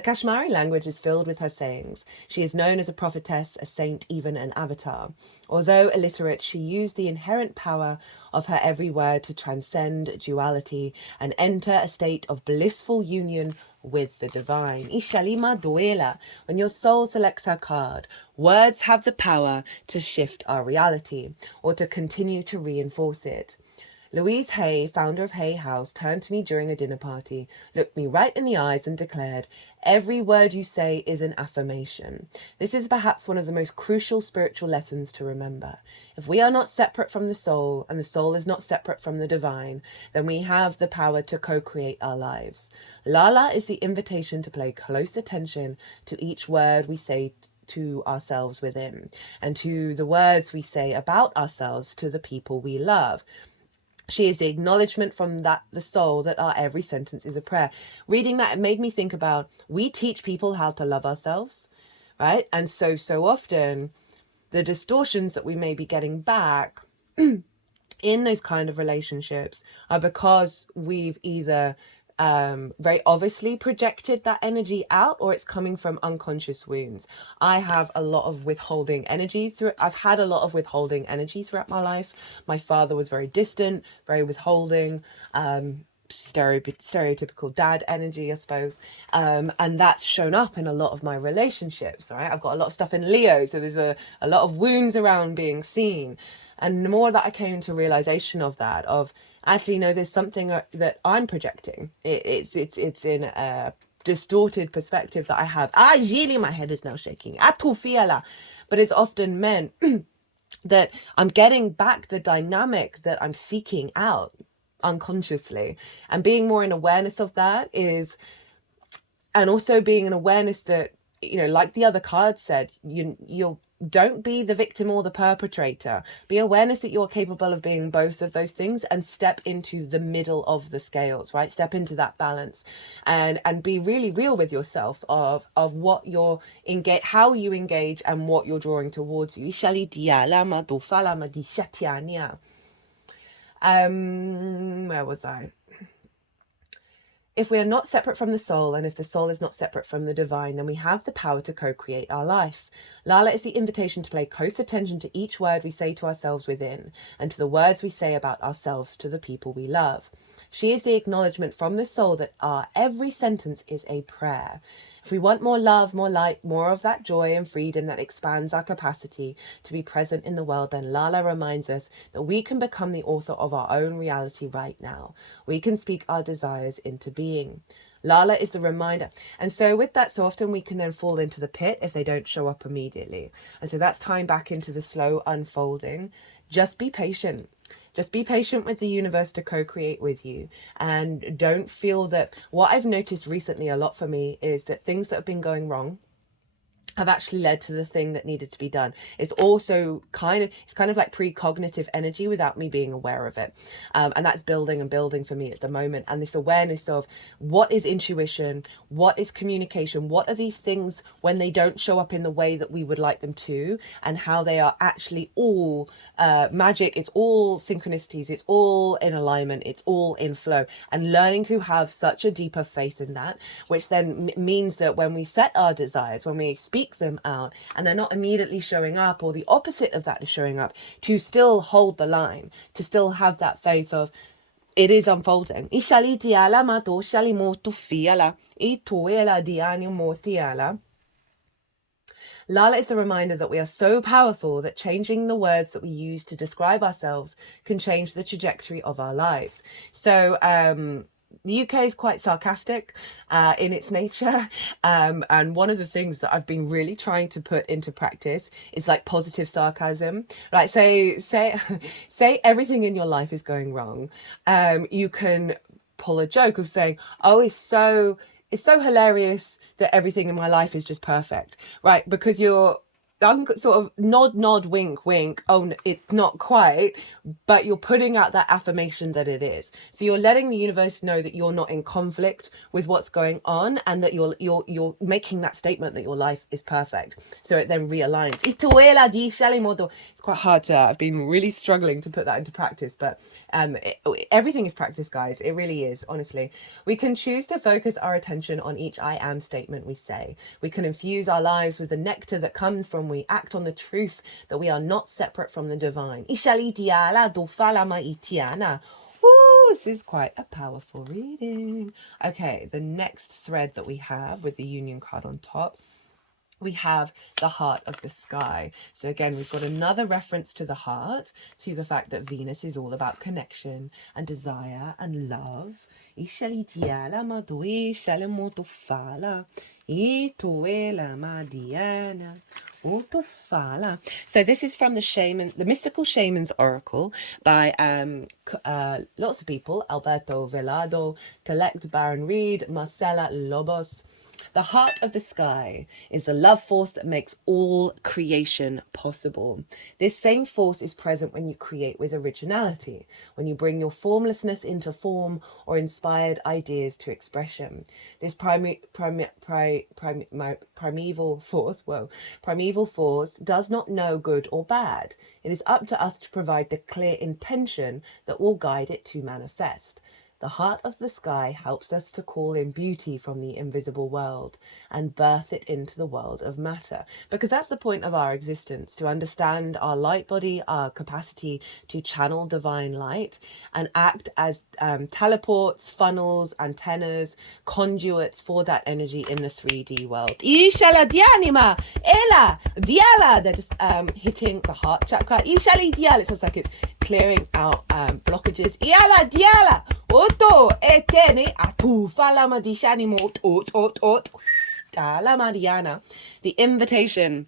Kashmiri language is filled with her sayings. She is known as a prophetess, a saint, even an avatar. Although illiterate, she used the inherent power of her every word to transcend duality and enter a state of blissful union with the divine. When your soul selects her card, words have the power to shift our reality or to continue to reinforce it. Louise Hay, founder of Hay House, turned to me during a dinner party, looked me right in the eyes and declared, "Every word you say is an affirmation." This is perhaps one of the most crucial spiritual lessons to remember. If we are not separate from the soul, and the soul is not separate from the divine, then we have the power to co-create our lives. Lala is the invitation to pay close attention to each word we say to ourselves within, and to the words we say about ourselves to the people we love. She is the acknowledgement from the soul that our every sentence is a prayer. Reading that, it made me think about, we teach people how to love ourselves, right? And so often the distortions that we may be getting back in those kind of relationships are because we've either very obviously projected that energy out, or it's coming from unconscious wounds. I've had a lot of withholding energy throughout my life. My father was very distant, very withholding, stereotypical dad energy, I suppose, and that's shown up in a lot of my relationships. Right, I've got a lot of stuff in Leo, so there's a lot of wounds around being seen. And the more that I came to realization of that, of actually, no, there's something that I'm projecting. It's in a distorted perspective that I have. Really, my head is now shaking. But it's often meant that I'm getting back the dynamic that I'm seeking out unconsciously, and being more in awareness of that is, and also being an awareness that, like the other card said, you're don't be the victim or the perpetrator. Be awareness that you're capable of being both of those things, and step into the middle of the scales, right? Step into that balance, and be really real with yourself of what you're how you engage and what you're drawing towards you. Where was I? If we are not separate from the soul, and if the soul is not separate from the divine, then we have the power to co-create our life. Lala is the invitation to pay close attention to each word we say to ourselves within, and to the words we say about ourselves to the people we love. She is the acknowledgement from the soul that our every sentence is a prayer. If we want more love, more light, more of that joy and freedom that expands our capacity to be present in the world, then Lala reminds us that we can become the author of our own reality right now. We can speak our desires into being. Lala is the reminder. And so with that, so often we can then fall into the pit if they don't show up immediately. And so that's tying back into the slow unfolding. Just be patient. Just be patient with the universe to co-create with you, and don't feel that. What I've noticed recently a lot for me is that things that have been going wrong have actually led to the thing that needed to be done. It's also kind of like precognitive energy without me being aware of it. And that's building and building for me at the moment. And this awareness of what is intuition, what is communication, what are these things when they don't show up in the way that we would like them to, and how they are actually all magic. It's all synchronicities. It's all in alignment. It's all in flow. And learning to have such a deeper faith in that, which then means that when we set our desires, when we speak them out and they're not immediately showing up, or the opposite of that is showing up, to still hold the line, to still have that faith of it is unfolding. Lala is the reminder that we are so powerful that changing the words that we use to describe ourselves can change the trajectory of our lives. So the UK is quite sarcastic in its nature, and one of the things that I've been really trying to put into practice is like positive sarcasm. Like say everything in your life is going wrong. You can pull a joke of saying, oh, it's so hilarious that everything in my life is just perfect, right? Because you're sort of nod, wink, wink. Oh, it's not quite, but you're putting out that affirmation that it is. So you're letting the universe know that you're not in conflict with what's going on, and that you're making that statement that your life is perfect. So it then realigns. It's quite hard to. I've been really struggling to put that into practice, but everything is practice, guys. It really is. Honestly, we can choose to focus our attention on each I am statement we say. We can infuse our lives with the nectar that comes from we act on the truth that we are not separate from the divine. Ooh, this is quite a powerful reading. Okay, the next thread that we have with the union card on top, we have the heart of the sky. So again, we've got another reference to the heart, to the fact that Venus is all about connection and desire and love. So this is from the Shaman, the Mystical Shaman's Oracle by lots of people: Alberto, Villoldo, Colette, Baron-Reid, Marcela Lobos. The heart of the sky is the love force that makes all creation possible. This same force is present when you create with originality, when you bring your formlessness into form or inspired ideas to expression. This primeval force does not know good or bad. It is up to us to provide the clear intention that will guide it to manifest. The heart of the sky helps us to call in beauty from the invisible world and birth it into the world of matter. Because that's the point of our existence, to understand our light body, our capacity to channel divine light and act as teleports, funnels, antennas, conduits for that energy in the 3D world. Ishala dianima, ela, diala. They're just hitting the heart chakra. Ishali diala. It feels like it's clearing out blockages. Iala diala. Oto etene atu falama dishanimo tot la Mariana. The invitation.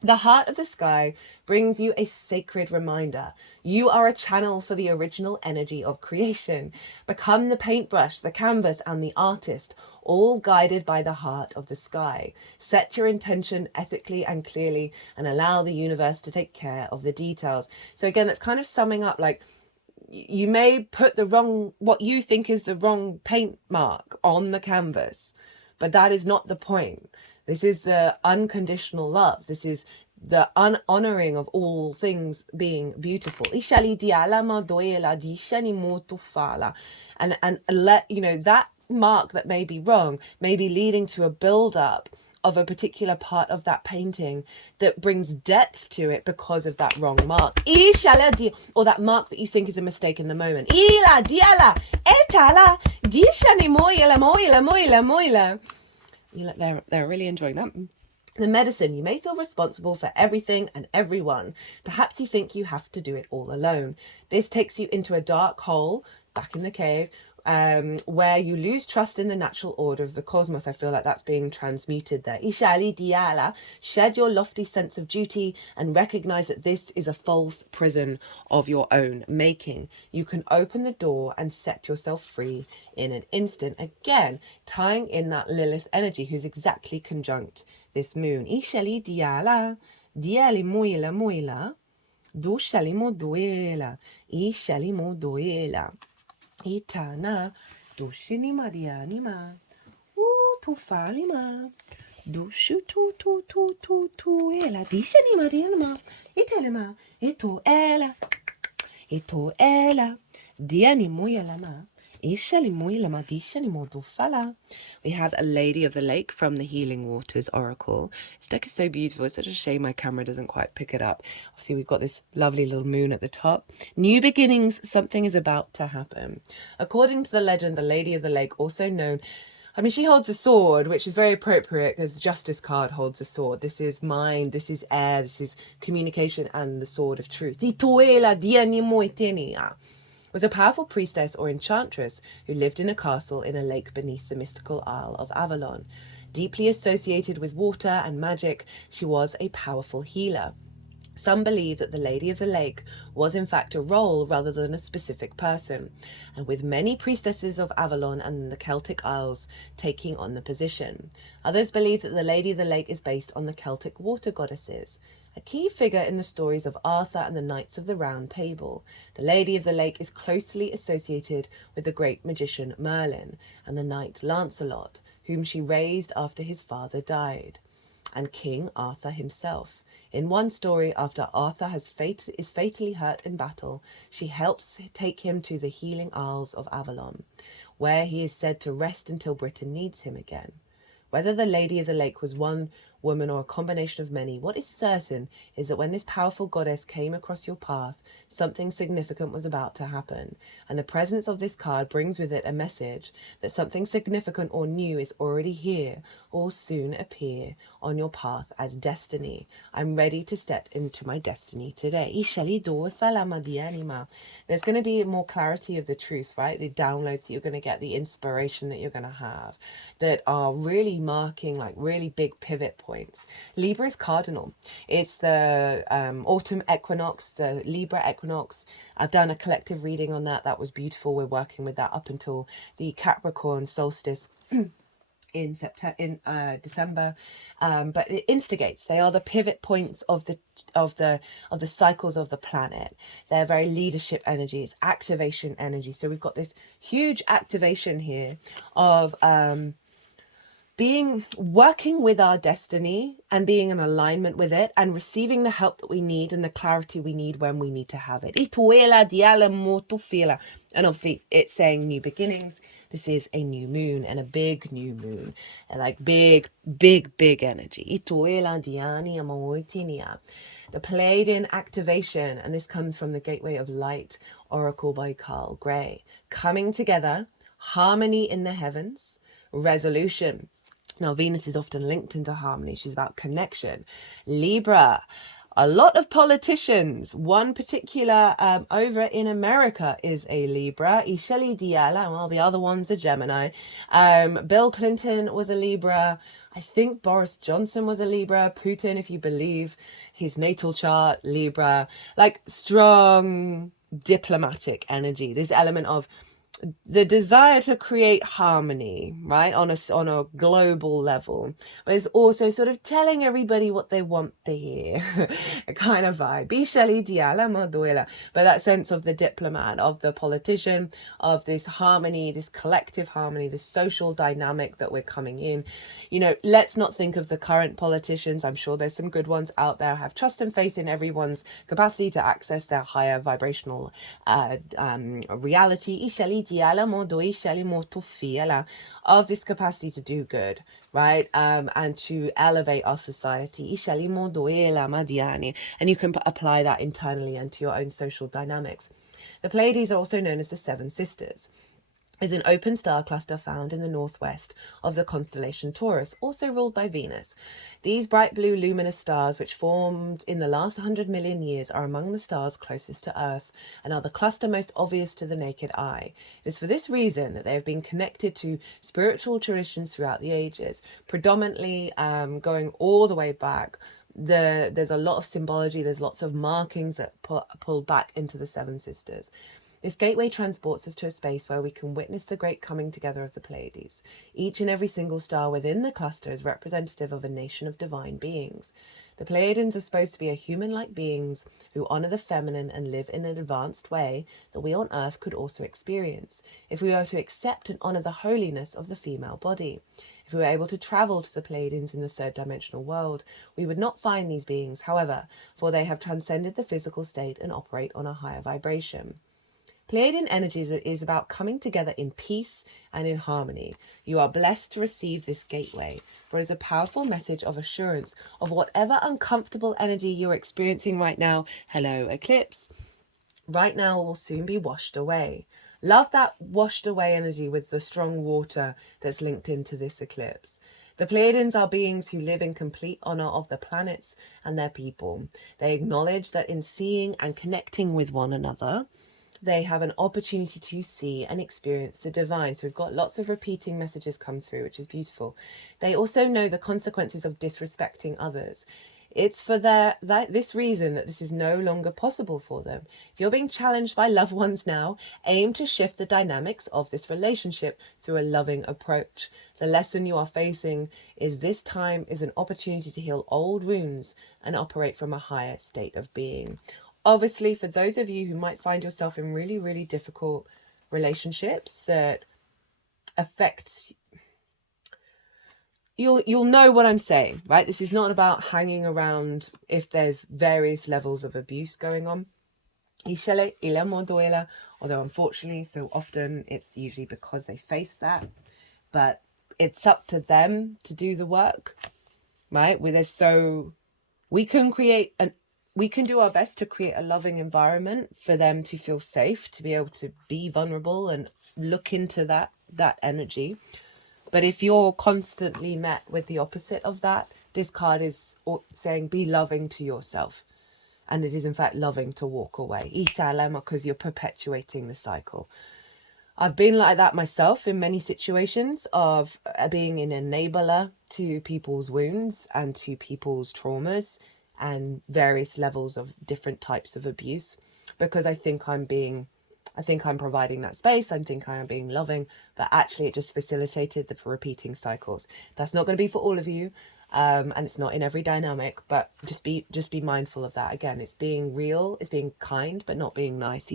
The heart of the sky brings you a sacred reminder. You are a channel for the original energy of creation. Become the paintbrush, the canvas, and the artist, all guided by the heart of the sky. Set your intention ethically and clearly and allow the universe to take care of the details. So again, that's kind of summing up, like, you may put what you think is the wrong paint mark on the canvas, but that is not the point. This is the unconditional love. This is the honoring of all things being beautiful. And let you know that mark that may be wrong may be leading to a build up of a particular part of that painting that brings depth to it because of that wrong mark. Or that mark that you think is a mistake in the moment. They're really enjoying that. The medicine. You may feel responsible for everything and everyone. Perhaps you think you have to do it all alone. This takes you into a dark hole back in the cave, where you lose trust in the natural order of the cosmos. I feel like that's being transmuted there. Ishali diala. Shed your lofty sense of duty and recognize that this is a false prison of your own making. You can open the door and set yourself free in an instant. Again, tying in that Lilith energy, who's exactly conjunct this moon. Ishali diala, diali muila muila, du shalimo duela, ishalimo duela, itana, du shinima dianima, tufalima, du shutu tu ela, dishanima dianima, itelema, ito ela, diani muilama. We have a Lady of the Lake from the Healing Waters Oracle. This deck is so beautiful. It's such a shame my camera doesn't quite pick it up. Obviously, we've got this lovely little moon at the top. New beginnings, something is about to happen. According to the legend, the Lady of the Lake, also known... she holds a sword, which is very appropriate because the Justice card holds a sword. This is mind, this is air, this is communication, and the sword of truth. Was a powerful priestess or enchantress who lived in a castle in a lake beneath the mystical Isle of Avalon. Deeply associated with water and magic, she was a powerful healer. Some believe that the Lady of the Lake was in fact a role rather than a specific person, and with many priestesses of Avalon and the Celtic Isles taking on the position. Others believe that the Lady of the Lake is based on the Celtic water goddesses. A key figure in the stories of Arthur and the Knights of the Round Table, the Lady of the Lake is closely associated with the great magician Merlin and the knight Lancelot, whom she raised after his father died, and King Arthur himself. In one story, after Arthur is fatally hurt in battle, she helps take him to the healing Isles of Avalon, where he is said to rest until Britain needs him again. Whether the Lady of the Lake was one woman or a combination of many, what is certain is that when this powerful goddess came across your path, something significant was about to happen, and the presence of this card brings with it a message that something significant or new is already here or soon appear on your path as destiny. I'm ready to step into my destiny today. There's going to be more clarity of the truth, right? The downloads that you're going to get, the inspiration that you're going to have, that are really marking like really big pivot points. Libra is cardinal. It's the autumn equinox, the Libra equinox. I've done a collective reading on that. That was beautiful. We're working with that up until the Capricorn solstice in December, but it instigates. They are the pivot points of the cycles of the planet. They're very leadership energy. It's activation energy. So we've got this huge activation here of working with our destiny and being in alignment with it and receiving the help that we need and the clarity we need when we need to have it. And obviously it's saying new beginnings. This is a new moon and a big new moon, and like big energy. The Pleiadian activation, and this comes from the Gateway of Light Oracle by Carl Gray. Coming together, harmony in the heavens, resolution. Now, Venus is often linked into harmony. She's about connection. Libra, a lot of politicians. One particular over in America is a Libra. Isheli Diala, well, the other one's a Gemini. Bill Clinton was a Libra. I think Boris Johnson was a Libra. Putin, if you believe his natal chart, Libra. Like strong diplomatic energy. This element of the desire to create harmony, right, on a global level, but it's also sort of telling everybody what they want to hear, a kind of vibe. But that sense of the diplomat, of the politician, of this harmony, this collective harmony, this social dynamic that we're coming in. You know, let's not think of the current politicians. I'm sure there's some good ones out there. Have trust and faith in everyone's capacity to access their higher vibrational reality. Of this capacity to do good, right, and to elevate our society. And you can apply that internally and to your own social dynamics. The Pleiades are also known as the Seven Sisters. Is an open star cluster found in the northwest of the constellation Taurus, also ruled by Venus. These bright blue luminous stars, which formed in the last 100 million years, are among the stars closest to Earth and are the cluster most obvious to the naked eye. It is for this reason that they have been connected to spiritual traditions throughout the ages, predominantly going all the way back. There's a lot of symbology, there's lots of markings that pull back into the Seven Sisters. This gateway transports us to a space where we can witness the great coming together of the Pleiades. Each and every single star within the cluster is representative of a nation of divine beings. The Pleiadians are supposed to be a human-like beings who honour the feminine and live in an advanced way that we on Earth could also experience, if we were to accept and honour the holiness of the female body. If we were able to travel to the Pleiadians in the third dimensional world, we would not find these beings, however, for they have transcended the physical state and operate on a higher vibration. Pleiadian energies is about coming together in peace and in harmony. You are blessed to receive this gateway, for it is a powerful message of assurance of whatever uncomfortable energy you're experiencing right now. Hello, Eclipse. Right now will soon be washed away. Love that washed away energy with the strong water that's linked into this eclipse. The Pleiadians are beings who live in complete honor of the planets and their people. They acknowledge that in seeing and connecting with one another, they have an opportunity to see and experience the divine. So we've got lots of repeating messages come through, which is beautiful. They also know the consequences of disrespecting others. It's for this reason that this is no longer possible for them. If you're being challenged by loved ones now, aim to shift the dynamics of this relationship through a loving approach. The lesson you are facing is this time is an opportunity to heal old wounds and operate from a higher state of being. Obviously, for those of you who might find yourself in really, really difficult relationships that affect, you'll know what I'm saying, right? This is not about hanging around if there's various levels of abuse going on. Although unfortunately, so often it's usually because they face that, but it's up to them to do the work, right? We can do our best to create a loving environment for them to feel safe, to be able to be vulnerable and look into that energy. But if you're constantly met with the opposite of that, this card is saying be loving to yourself. And it is in fact loving to walk away. Because you're perpetuating the cycle. I've been like that myself in many situations of being an enabler to people's wounds and to people's traumas and various levels of different types of abuse, because I think I'm providing that space. I think I am being loving, but actually it just facilitated the repeating cycles. That's not going to be for all of you, and it's not in every dynamic, but just be mindful of that. Again, it's being real, it's being kind, but not being nice.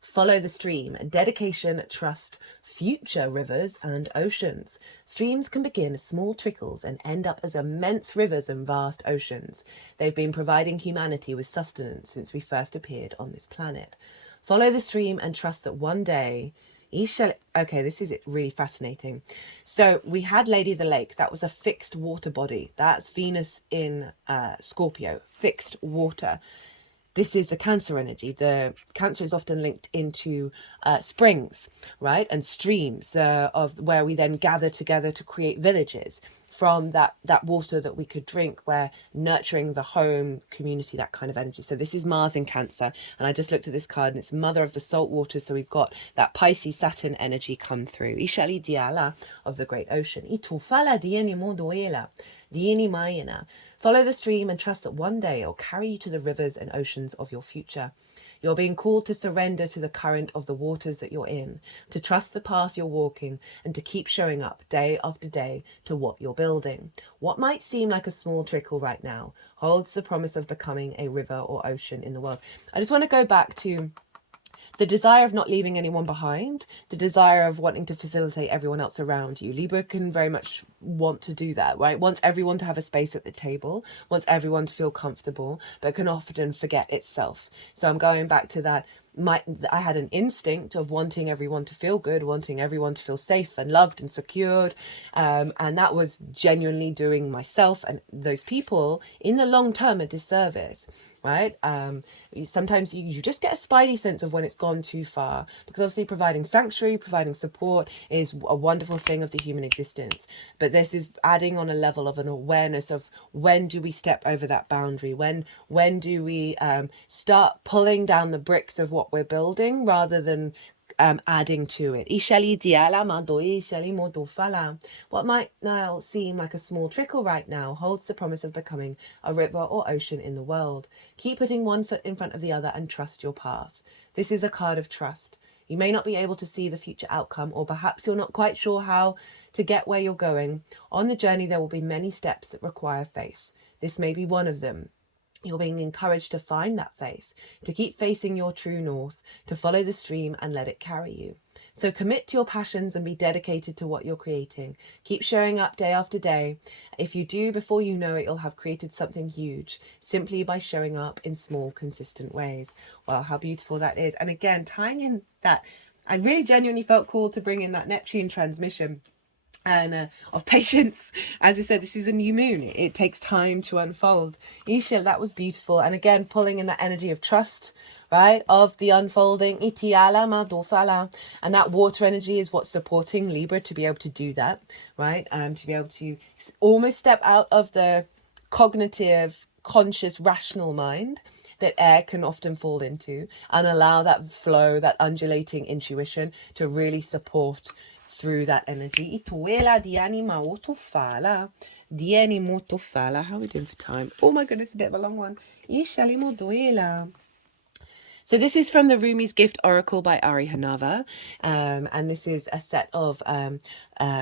Follow the stream. Dedication, trust, future rivers and oceans. Streams can begin as small trickles and end up as immense rivers and vast oceans. They've been providing humanity with sustenance since we first appeared on this planet. Follow the stream and trust that one day... Okay, this is really fascinating. So we had Lady of the Lake. That was a fixed water body. That's Venus in Scorpio. Fixed water. This is the Cancer energy. The Cancer is often linked into springs, right? And streams of where we then gather together to create villages from that water that we could drink, where nurturing the home, community, that kind of energy. So this is Mars in Cancer. And I just looked at this card and it's mother of the salt water. So we've got that Pisces Saturn energy come through. Ishali Diala of the great ocean. Itufala dieni modoela. Dieni Mayana. Follow the stream and trust that one day it will carry you to the rivers and oceans of your future. You're being called to surrender to the current of the waters that you're in, to trust the path you're walking, and to keep showing up day after day to what you're building. What might seem like a small trickle right now holds the promise of becoming a river or ocean in the world. I just want to go back to the desire of not leaving anyone behind, the desire of wanting to facilitate everyone else around you. Libra can very much want to do that, right? Wants everyone to have a space at the table, wants everyone to feel comfortable, but can often forget itself. So I'm going back to that. I had an instinct of wanting everyone to feel good, wanting everyone to feel safe and loved and secured. And that was genuinely doing myself and those people in the long term a disservice, right? Sometimes you just get a spidey sense of when it's gone too far, because obviously providing sanctuary, providing support is a wonderful thing of the human existence. But this is adding on a level of an awareness of when do we step over that boundary? When do we start pulling down the bricks of what we're building rather than adding to it. Ishali diala madoi ishali modofala. What might now seem like a small trickle right now holds the promise of becoming a river or ocean in the world. Keep putting one foot in front of the other and trust your path. This is a card of trust. You may not be able to see the future outcome, or perhaps you're not quite sure how to get where you're going. On the journey, there will be many steps that require faith. This may be one of them. You're being encouraged to find that faith, to keep facing your true north, to follow the stream and let it carry you. So commit to your passions and be dedicated to what you're creating. Keep showing up day after day. If you do, before you know it, you'll have created something huge simply by showing up in small, consistent ways. Wow, how beautiful that is. And again, tying in that, I really genuinely felt called to bring in that Neptune transmission. And of patience. As I said, this is a new moon. It takes time to unfold. Isha, that was beautiful. And again, pulling in that energy of trust, right? Of the unfolding. Itiala madofala. And that water energy is what's supporting Libra to be able to do that, right? To be able to almost step out of the cognitive, conscious, rational mind that air can often fall into, and allow that flow, that undulating intuition to really support through that energy. Ituela diani maotofala. Diani motofala. How are we doing for time? Oh my goodness, a bit of a long one. Ishali moduela. So this is from the Rumi's Gift Oracle by Ari Hanava. And this is a set of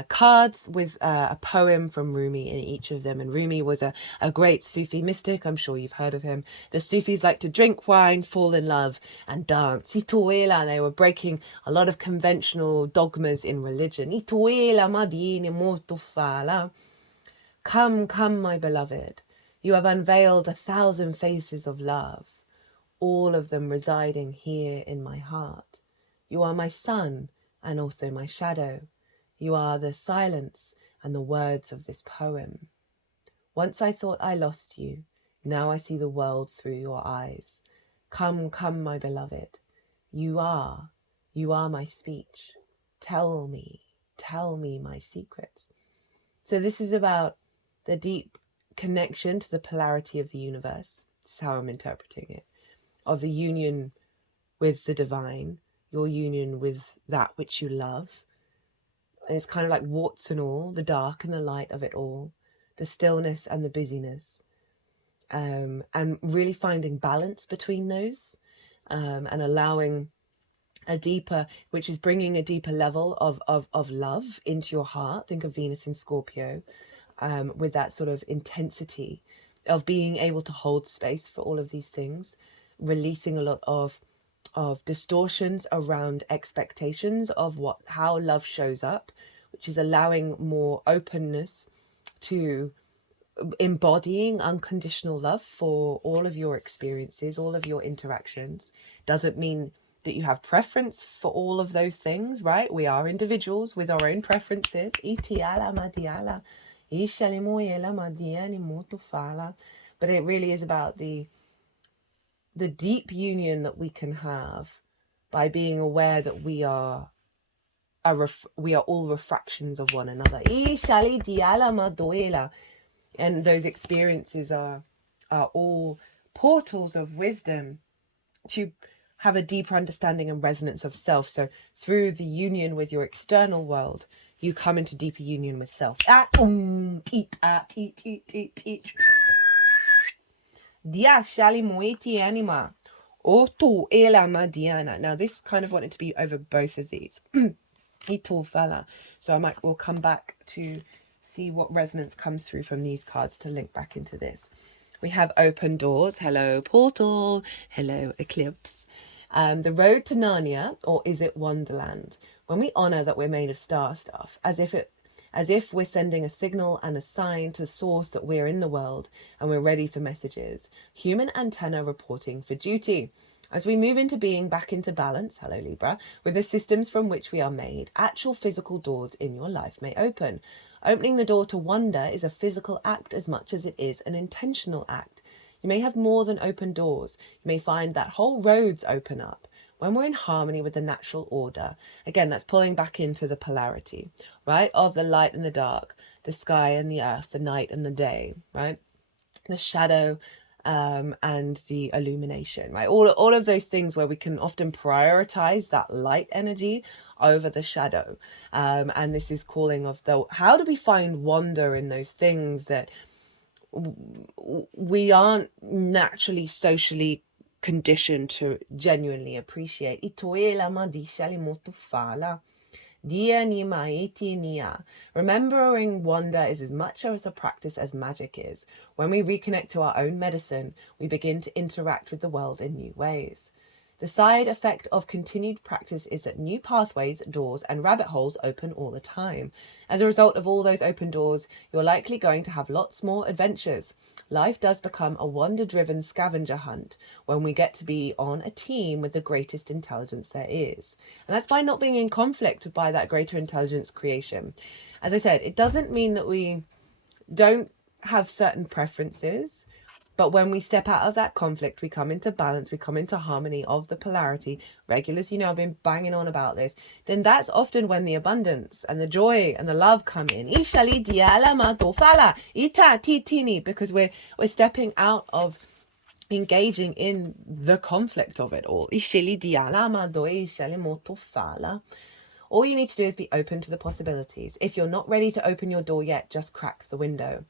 cards with a poem from Rumi in each of them. And Rumi was a great Sufi mystic. I'm sure you've heard of him. The Sufis like to drink wine, fall in love, and dance. Ituela, they were breaking a lot of conventional dogmas in religion. Ituela madini motofala. Come, come, my beloved. You have unveiled 1,000 faces of love, all of them residing here in my heart. You are my sun and also my shadow. You are the silence and the words of this poem. Once I thought I lost you. Now I see the world through your eyes. Come, come, my beloved. You are my speech. Tell me my secrets. So this is about the deep connection to the polarity of the universe. This is how I'm interpreting it. Of the union with the divine, your union with that which you love. And it's kind of like warts and all, the dark and the light of it all, the stillness and the busyness, and really finding balance between those, and allowing a deeper, which is bringing a deeper level of love into your heart. Think of Venus in Scorpio, with that sort of intensity of being able to hold space for all of these things, releasing a lot of distortions around expectations of how love shows up, which is allowing more openness to embodying unconditional love for all of your experiences, all of your interactions. Doesn't mean that you have preference for all of those things, right? We are individuals with our own preferences. But it really is about the deep union that we can have by being aware that we are all refractions of one another. And those experiences are all portals of wisdom to have a deeper understanding and resonance of self. So through the union with your external world, you come into deeper union with self. Dia shali moiti anima. Oto ela madiana. Now this kind of wanted to be over both of these. Ito fella. So we'll come back to see what resonance comes through from these cards to link back into this. We have open doors. Hello portal. Hello eclipse. The road to Narnia, or is it Wonderland? When we honor that we're made of star stuff, as if we're sending a signal and a sign to the source that we're in the world and we're ready for messages. Human antenna reporting for duty. As we move into being back into balance, hello Libra, with the systems from which we are made, actual physical doors in your life may open. Opening the door to wonder is a physical act as much as it is an intentional act. You may have more than open doors. You may find that whole roads open up. When we're in harmony with the natural order, again, that's pulling back into the polarity, right? Of the light and the dark, the sky and the earth, the night and the day, right? The shadow and the illumination, right? All of those things where we can often prioritize that light energy over the shadow. And this is calling of how do we find wonder in those things that we aren't naturally socially conditioned to genuinely appreciate. Remembering wonder is as much as a practice as magic is. When we reconnect to our own medicine, we begin to interact with the world in new ways. The side effect of continued practice is that new pathways, doors, and rabbit holes open all the time. As a result of all those open doors, you're likely going to have lots more adventures. Life does become a wonder-driven scavenger hunt when we get to be on a team with the greatest intelligence there is. And that's by not being in conflict by that greater intelligence creation. As I said, it doesn't mean that we don't have certain preferences, but when we step out of that conflict, we come into balance, we come into harmony of the polarity. Regulars, I've been banging on about this. Then that's often when the abundance and the joy and the love come in. Because we're stepping out of engaging in the conflict of it all. All you need to do is be open to the possibilities. If you're not ready to open your door yet, just crack the window.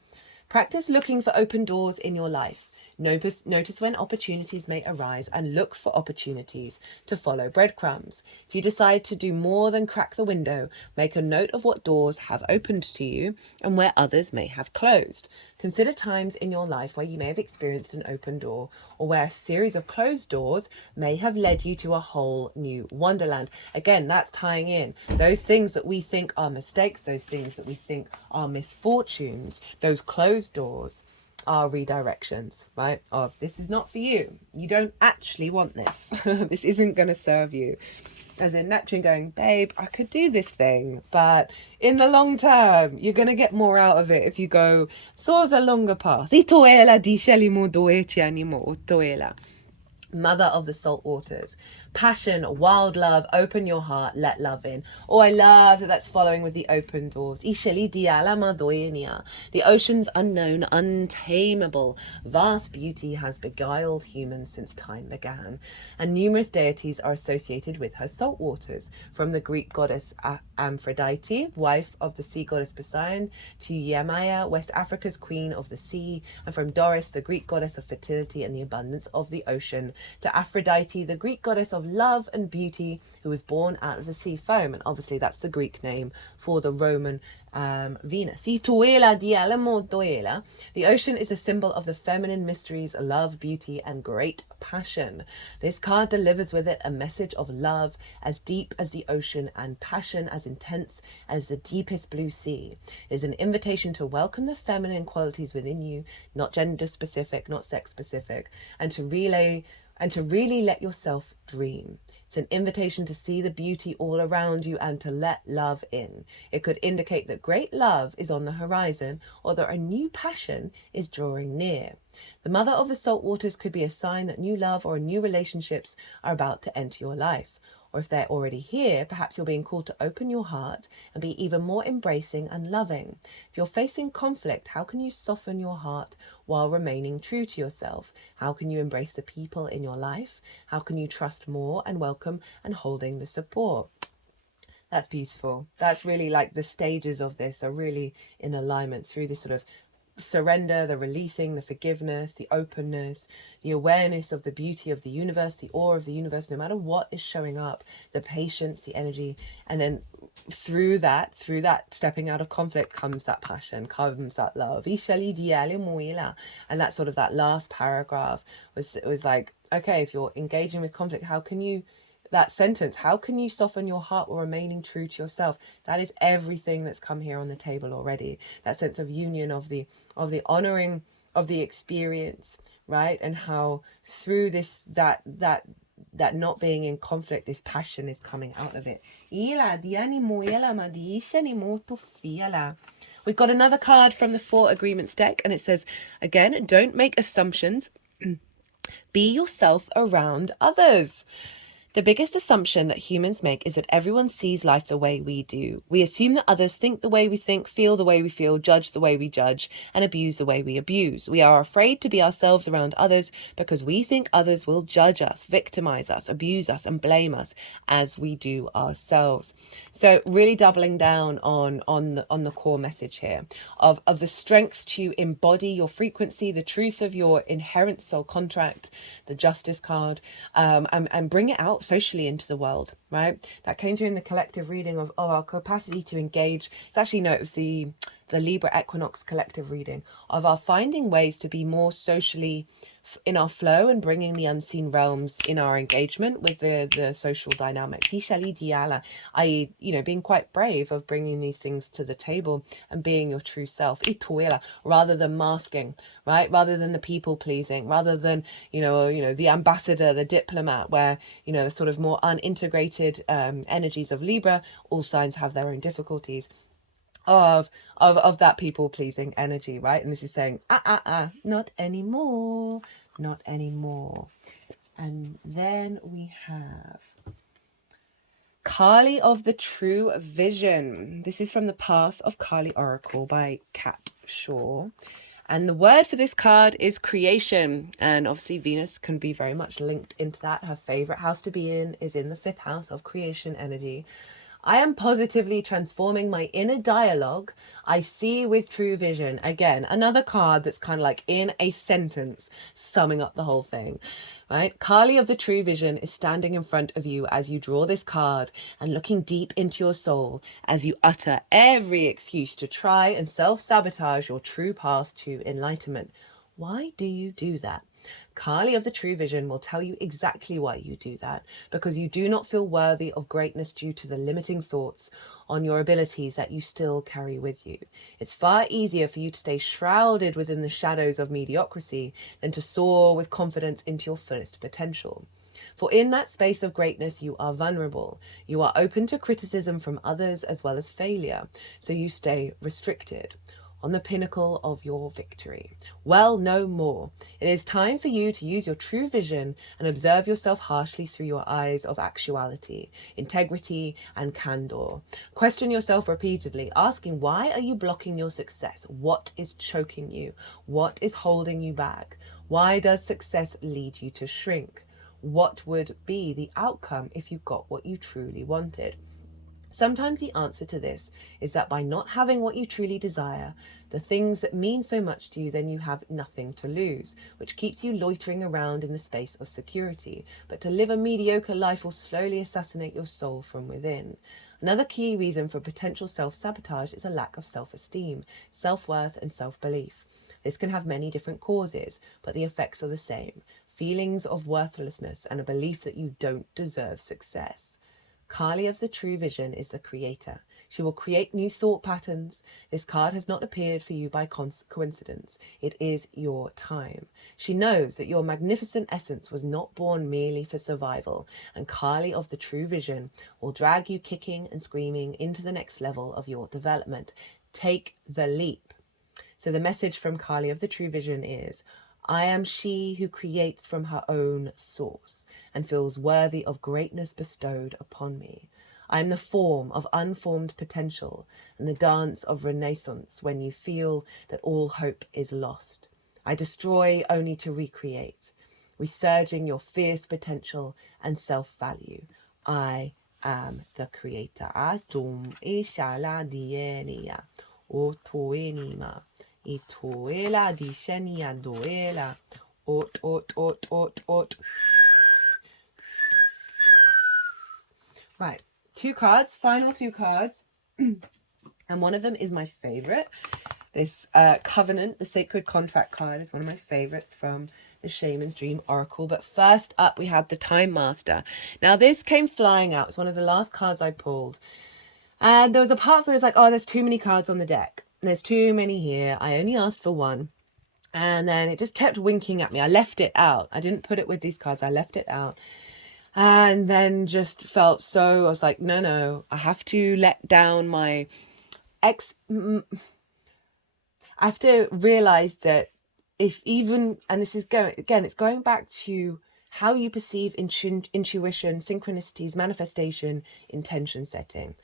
Practice looking for open doors in your life. Notice when opportunities may arise and look for opportunities to follow breadcrumbs. If you decide to do more than crack the window, make a note of what doors have opened to you and where others may have closed. Consider times in your life where you may have experienced an open door or where a series of closed doors may have led you to a whole new wonderland. Again, that's tying in those things that we think are mistakes, those things that we think are misfortunes, those closed doors are redirections, right? Of this is not for you. You don't actually want this. This isn't going to serve you. As in Neptune going, babe, I could do this thing, but in the long term, you're going to get more out of it if you go sort of the longer path. Mother of the salt waters. Passion, wild love, open your heart, let love in. Oh, I love that that's following with the open doors. The ocean's unknown, untamable, vast beauty has beguiled humans since time began, and numerous deities are associated with her salt waters, from the Greek goddess Aphrodite, wife of the sea goddess Poseidon, to Yamaya, West Africa's queen of the sea, and from Doris, the Greek goddess of fertility and the abundance of the ocean, to Aphrodite, the Greek goddess of love and beauty, who was born out of the sea foam. And obviously that's the Greek name for the Roman Venus. The ocean is a symbol of the feminine mysteries, love, beauty, and great passion. This card delivers with it a message of love as deep as the ocean and passion as intense as the deepest blue sea. It is an invitation to welcome the feminine qualities within you, not gender specific, not sex specific, and to really let yourself dream. It's an invitation to see the beauty all around you and to let love in. It could indicate that great love is on the horizon or that a new passion is drawing near. The mother of the salt waters could be a sign that new love or new relationships are about to enter your life. Or if they're already here, perhaps you're being called to open your heart and be even more embracing and loving. If you're facing conflict, how can you soften your heart while remaining true to yourself? How can you embrace the people in your life? How can you trust more and welcome and holding the support? That's beautiful. That's really like the stages of this are really in alignment through this sort of surrender, the releasing, the forgiveness, the openness, the awareness of the beauty of the universe, the awe of the universe, no matter what is showing up, the patience, the energy, and then through that stepping out of conflict comes that passion, comes that love. And that's sort of that last paragraph was like, okay, if you're engaging with conflict, how can you soften your heart while remaining true to yourself? That is everything that's come here on the table already. That sense of union, of the honoring of the experience, right? And how through this, that not being in conflict, this passion is coming out of it. We've got another card from the 4 Agreements deck, and it says, again, don't make assumptions. Be yourself around others. The biggest assumption that humans make is that everyone sees life the way we do. We assume that others think the way we think, feel the way we feel, judge the way we judge, and abuse the way we abuse. We are afraid to be ourselves around others because we think others will judge us, victimize us, abuse us, and blame us as we do ourselves. So really doubling down on the core message here of the strength to embody your frequency, the truth of your inherent soul contract, the justice card, and bring it out socially into the world, right? That came through in the collective reading of our capacity to engage. It's actually, no, it was the Libra equinox collective reading of our finding ways to be more socially in our flow and bringing the unseen realms in our engagement with the social dynamics. I.e., being quite brave of bringing these things to the table and being your true self, rather than masking, right? Rather than the people pleasing, rather than, the ambassador, the diplomat, where, the sort of more unintegrated energies of Libra, all signs have their own difficulties. Of that people pleasing energy, right? And this is saying not anymore, not anymore. And then we have Kali of the True Vision. This is from the Path of Kali Oracle by Kat Shaw. And the word for this card is creation. And obviously Venus can be very much linked into that. Her favorite house to be in is in the 5th house of creation energy. I am positively transforming my inner dialogue. I see with true vision. Again, another card that's kind of like in a sentence, summing up the whole thing, right? Kali of the True Vision is standing in front of you as you draw this card and looking deep into your soul as you utter every excuse to try and self-sabotage your true path to enlightenment. Why do you do that? Kali of the True Vision will tell you exactly why you do that, because you do not feel worthy of greatness due to the limiting thoughts on your abilities that you still carry with you. It's far easier for you to stay shrouded within the shadows of mediocrity than to soar with confidence into your fullest potential. For in that space of greatness, you are vulnerable. You are open to criticism from others as well as failure, so you stay restricted on the pinnacle of your victory. Well, no more. It is time for you to use your true vision and observe yourself harshly through your eyes of actuality, integrity, and candor. Question yourself repeatedly, asking, why are you blocking your success? What is choking you? What is holding you back? Why does success lead you to shrink? What would be the outcome if you got what you truly wanted? Sometimes the answer to this is that by not having what you truly desire, the things that mean so much to you, then you have nothing to lose, which keeps you loitering around in the space of security. But to live a mediocre life will slowly assassinate your soul from within. Another key reason for potential self-sabotage is a lack of self-esteem, self-worth, and self-belief. This can have many different causes, but the effects are the same. Feelings of worthlessness and a belief that you don't deserve success. Kali of the True Vision is the creator. She will create new thought patterns. This card has not appeared for you by coincidence. It is your time. She knows that your magnificent essence was not born merely for survival, and Kali of the True Vision will drag you kicking and screaming into the next level of your development. Take the leap. So the message from Kali of the True Vision is, I am she who creates from her own source and feels worthy of greatness bestowed upon me. I am the form of unformed potential and the dance of renaissance when you feel that all hope is lost. I destroy only to recreate, resurging your fierce potential and self-value. I am the creator. Atum ishala dienia o toenima. Itoela dishenia doela. Ot. Right, 2 cards, final 2 cards. And one of them is my favorite. This Covenant, the Sacred Contract card, is one of my favorites from the Shaman's Dream Oracle. But first up, we have the Time Master. Now, this came flying out. It's one of the last cards I pulled. And there was a part where it was like, oh, there's too many cards on the deck. There's too many here. I only asked for one. And then it just kept winking at me. I left it out. I didn't put it with these cards. I left it out. And then just felt so, I was like, no, I have to let down my I have to realize that if even, and this is going, again, it's going back to how you perceive intuition, synchronicities, manifestation, intention setting.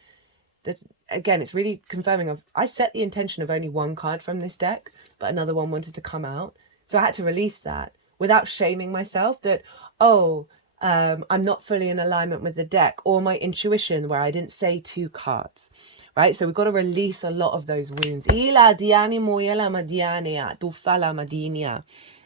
That, again, it's really confirming of, I set the intention of only one card from this deck, but another one wanted to come out. So I had to release that without shaming myself that, I'm not fully in alignment with the deck, or my intuition where I didn't say 2 cards, right? So we've got to release a lot of those wounds. Ila diani moyela madiania, tufala madinia,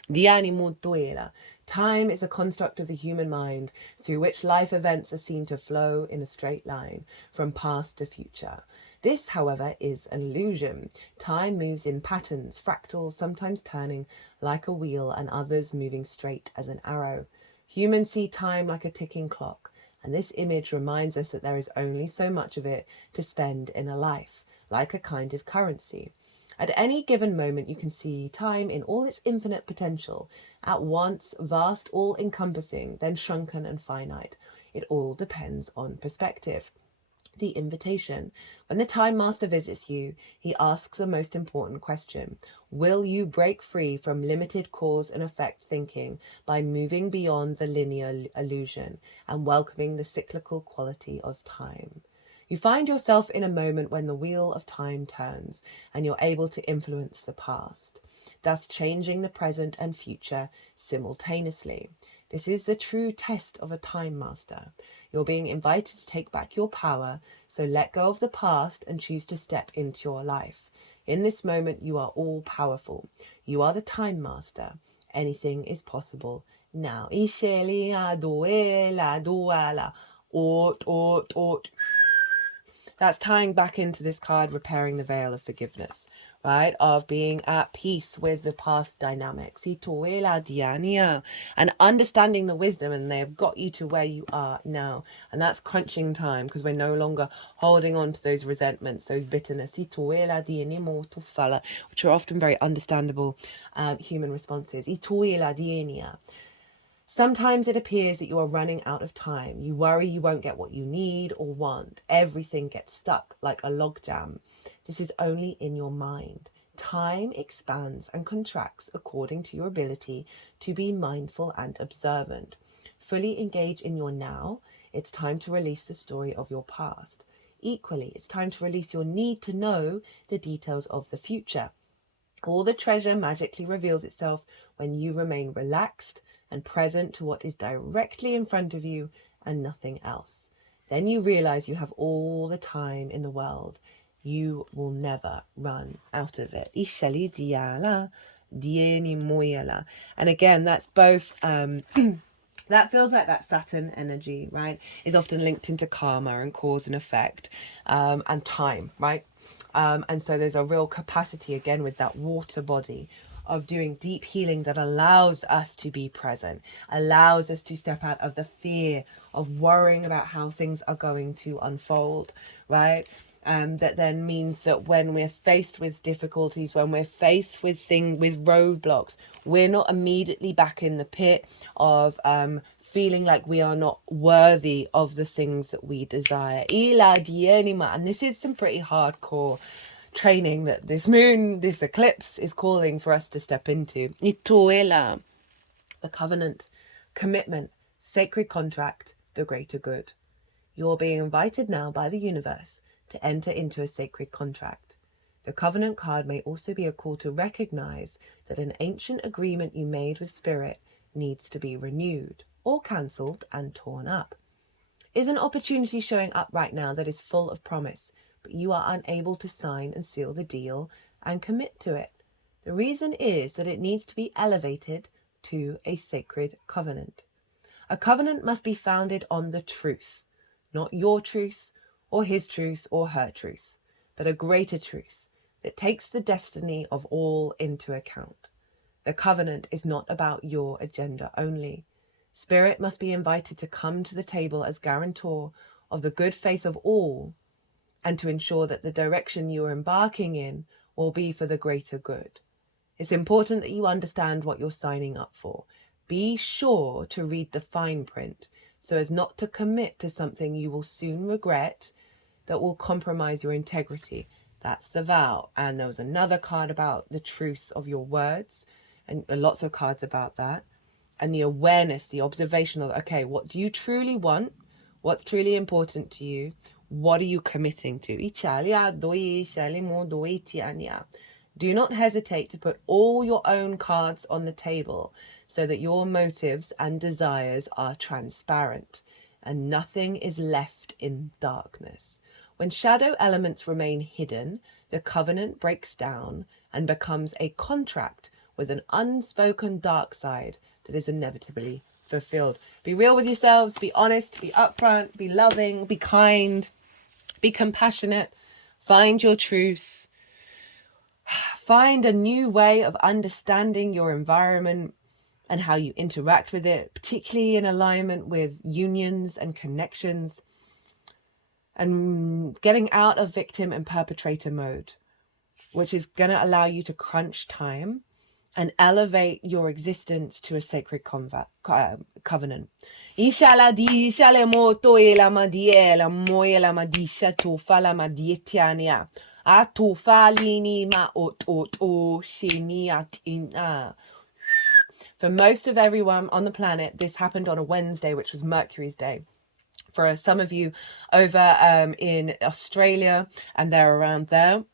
diani mutuela. Time is a construct of the human mind through which life events are seen to flow in a straight line from past to future. This, however, is an illusion. Time moves in patterns, fractals, sometimes turning like a wheel and others moving straight as an arrow. Humans see time like a ticking clock, and this image reminds us that there is only so much of it to spend in a life, like a kind of currency. At any given moment, you can see time in all its infinite potential, at once vast, all-encompassing, then shrunken and finite. It all depends on perspective. The invitation. When the Time Master visits you, he asks the most important question. Will you break free from limited cause and effect thinking by moving beyond the linear illusion and welcoming the cyclical quality of time? You find yourself in a moment when the wheel of time turns and you're able to influence the past, thus changing the present and future simultaneously. This is the true test of a time master. You're being invited to take back your power, so let go of the past and choose to step into your life. In this moment, you are all powerful. You are the time master. Anything is possible now. That's tying back into this card, repairing the veil of forgiveness, right? Of being at peace with the past dynamics. And understanding the wisdom, and they have got you to where you are now. And that's crunching time, because we're no longer holding on to those resentments, those bitterness, which are often very understandable human responses. Sometimes it appears that you are running out of time. You worry you won't get what you need or want. Everything gets stuck like a logjam. This is only in your mind. Time expands and contracts according to your ability to be mindful and observant. Fully engage in your now. It's time to release the story of your past. Equally, it's time to release your need to know the details of the future. All the treasure magically reveals itself when you remain relaxed and present to what is directly in front of you and nothing else. Then you realize you have all the time in the world. You will never run out of it. And again, that's both that feels like that Saturn energy, right, is often linked into karma and cause and effect, and time, right? And so there's a real capacity, again, with that water body of doing deep healing that allows us to be present, allows us to step out of the fear of worrying about how things are going to unfold, right? That then means that when we're faced with difficulties, when we're faced with roadblocks, we're not immediately back in the pit of feeling like we are not worthy of the things that we desire. And this is some pretty hardcore training that this moon, this eclipse, is calling for us to step into. The covenant, commitment, sacred contract, the greater good. You're being invited now by the universe to enter into a sacred contract. The covenant card may also be a call to recognize that an ancient agreement you made with spirit needs to be renewed or cancelled and torn up. Is an opportunity showing up right now that is full of promise, but you are unable to sign and seal the deal and commit to it? The reason is that it needs to be elevated to a sacred covenant. A covenant must be founded on the truth, not your truth or his truth or her truth, but a greater truth that takes the destiny of all into account. The covenant is not about your agenda only. Spirit must be invited to come to the table as guarantor of the good faith of all, and to ensure that the direction you are embarking in will be for the greater good. It's important that you understand what you're signing up for. Be sure to read the fine print so as not to commit to something you will soon regret that will compromise your integrity. That's the vow. And there was another card about the truth of your words, and lots of cards about that. and the awareness, the observation of, okay, what do you truly want? What's truly important to you? What are you committing to? Do not hesitate to put all your own cards on the table so that your motives and desires are transparent and nothing is left in darkness. When shadow elements remain hidden, the covenant breaks down and becomes a contract with an unspoken dark side that is inevitably fulfilled. Be real with yourselves, be honest, be upfront, be loving, be kind, be compassionate, find your truth, find a new way of understanding your environment and how you interact with it, particularly in alignment with unions and connections, and getting out of victim and perpetrator mode, which is going to allow you to crunch time and elevate your existence to a sacred covenant. Ishala di shale moto ela madiela moela madisha to fala madietiania. Atu falini ma ot o shini atina. For most of everyone on the planet, this happened on a Wednesday, which was Mercury's day. For some of you over in Australia and they're around there,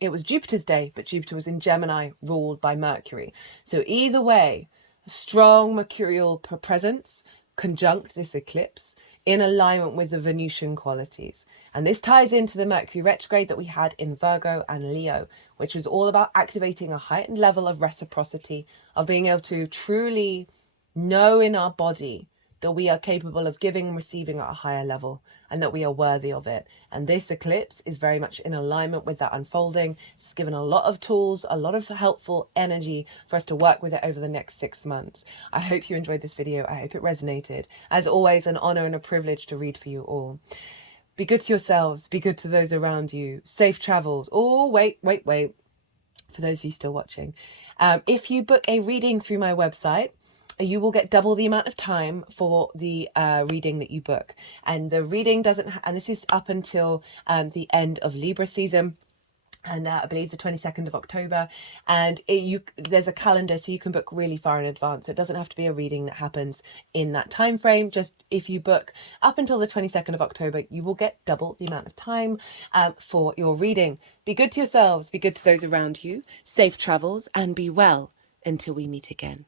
it was Jupiter's day, but Jupiter was in Gemini, ruled by Mercury. So either way, strong mercurial presence conjunct this eclipse in alignment with the Venusian qualities. And this ties into the Mercury retrograde that we had in Virgo and Leo, which was all about activating a heightened level of reciprocity, of being able to truly know in our body that we are capable of giving and receiving at a higher level and that we are worthy of it. And this eclipse is very much in alignment with that unfolding. It's given a lot of tools, a lot of helpful energy for us to work with it over the next 6 months. I hope you enjoyed this video. I hope it resonated. As always, an honor and a privilege to read for you all. Be good to yourselves. Be good to those around you. Safe travels. Oh, wait. For those of you still watching. If you book a reading through my website, you will get double the amount of time for the reading that you book. And the reading doesn't, and this is up until the end of Libra season. And I believe the 22nd of October. And there's a calendar, so you can book really far in advance. So it doesn't have to be a reading that happens in that time frame. Just if you book up until the 22nd of October, you will get double the amount of time for your reading. Be good to yourselves. Be good to those around you. Safe travels and be well until we meet again.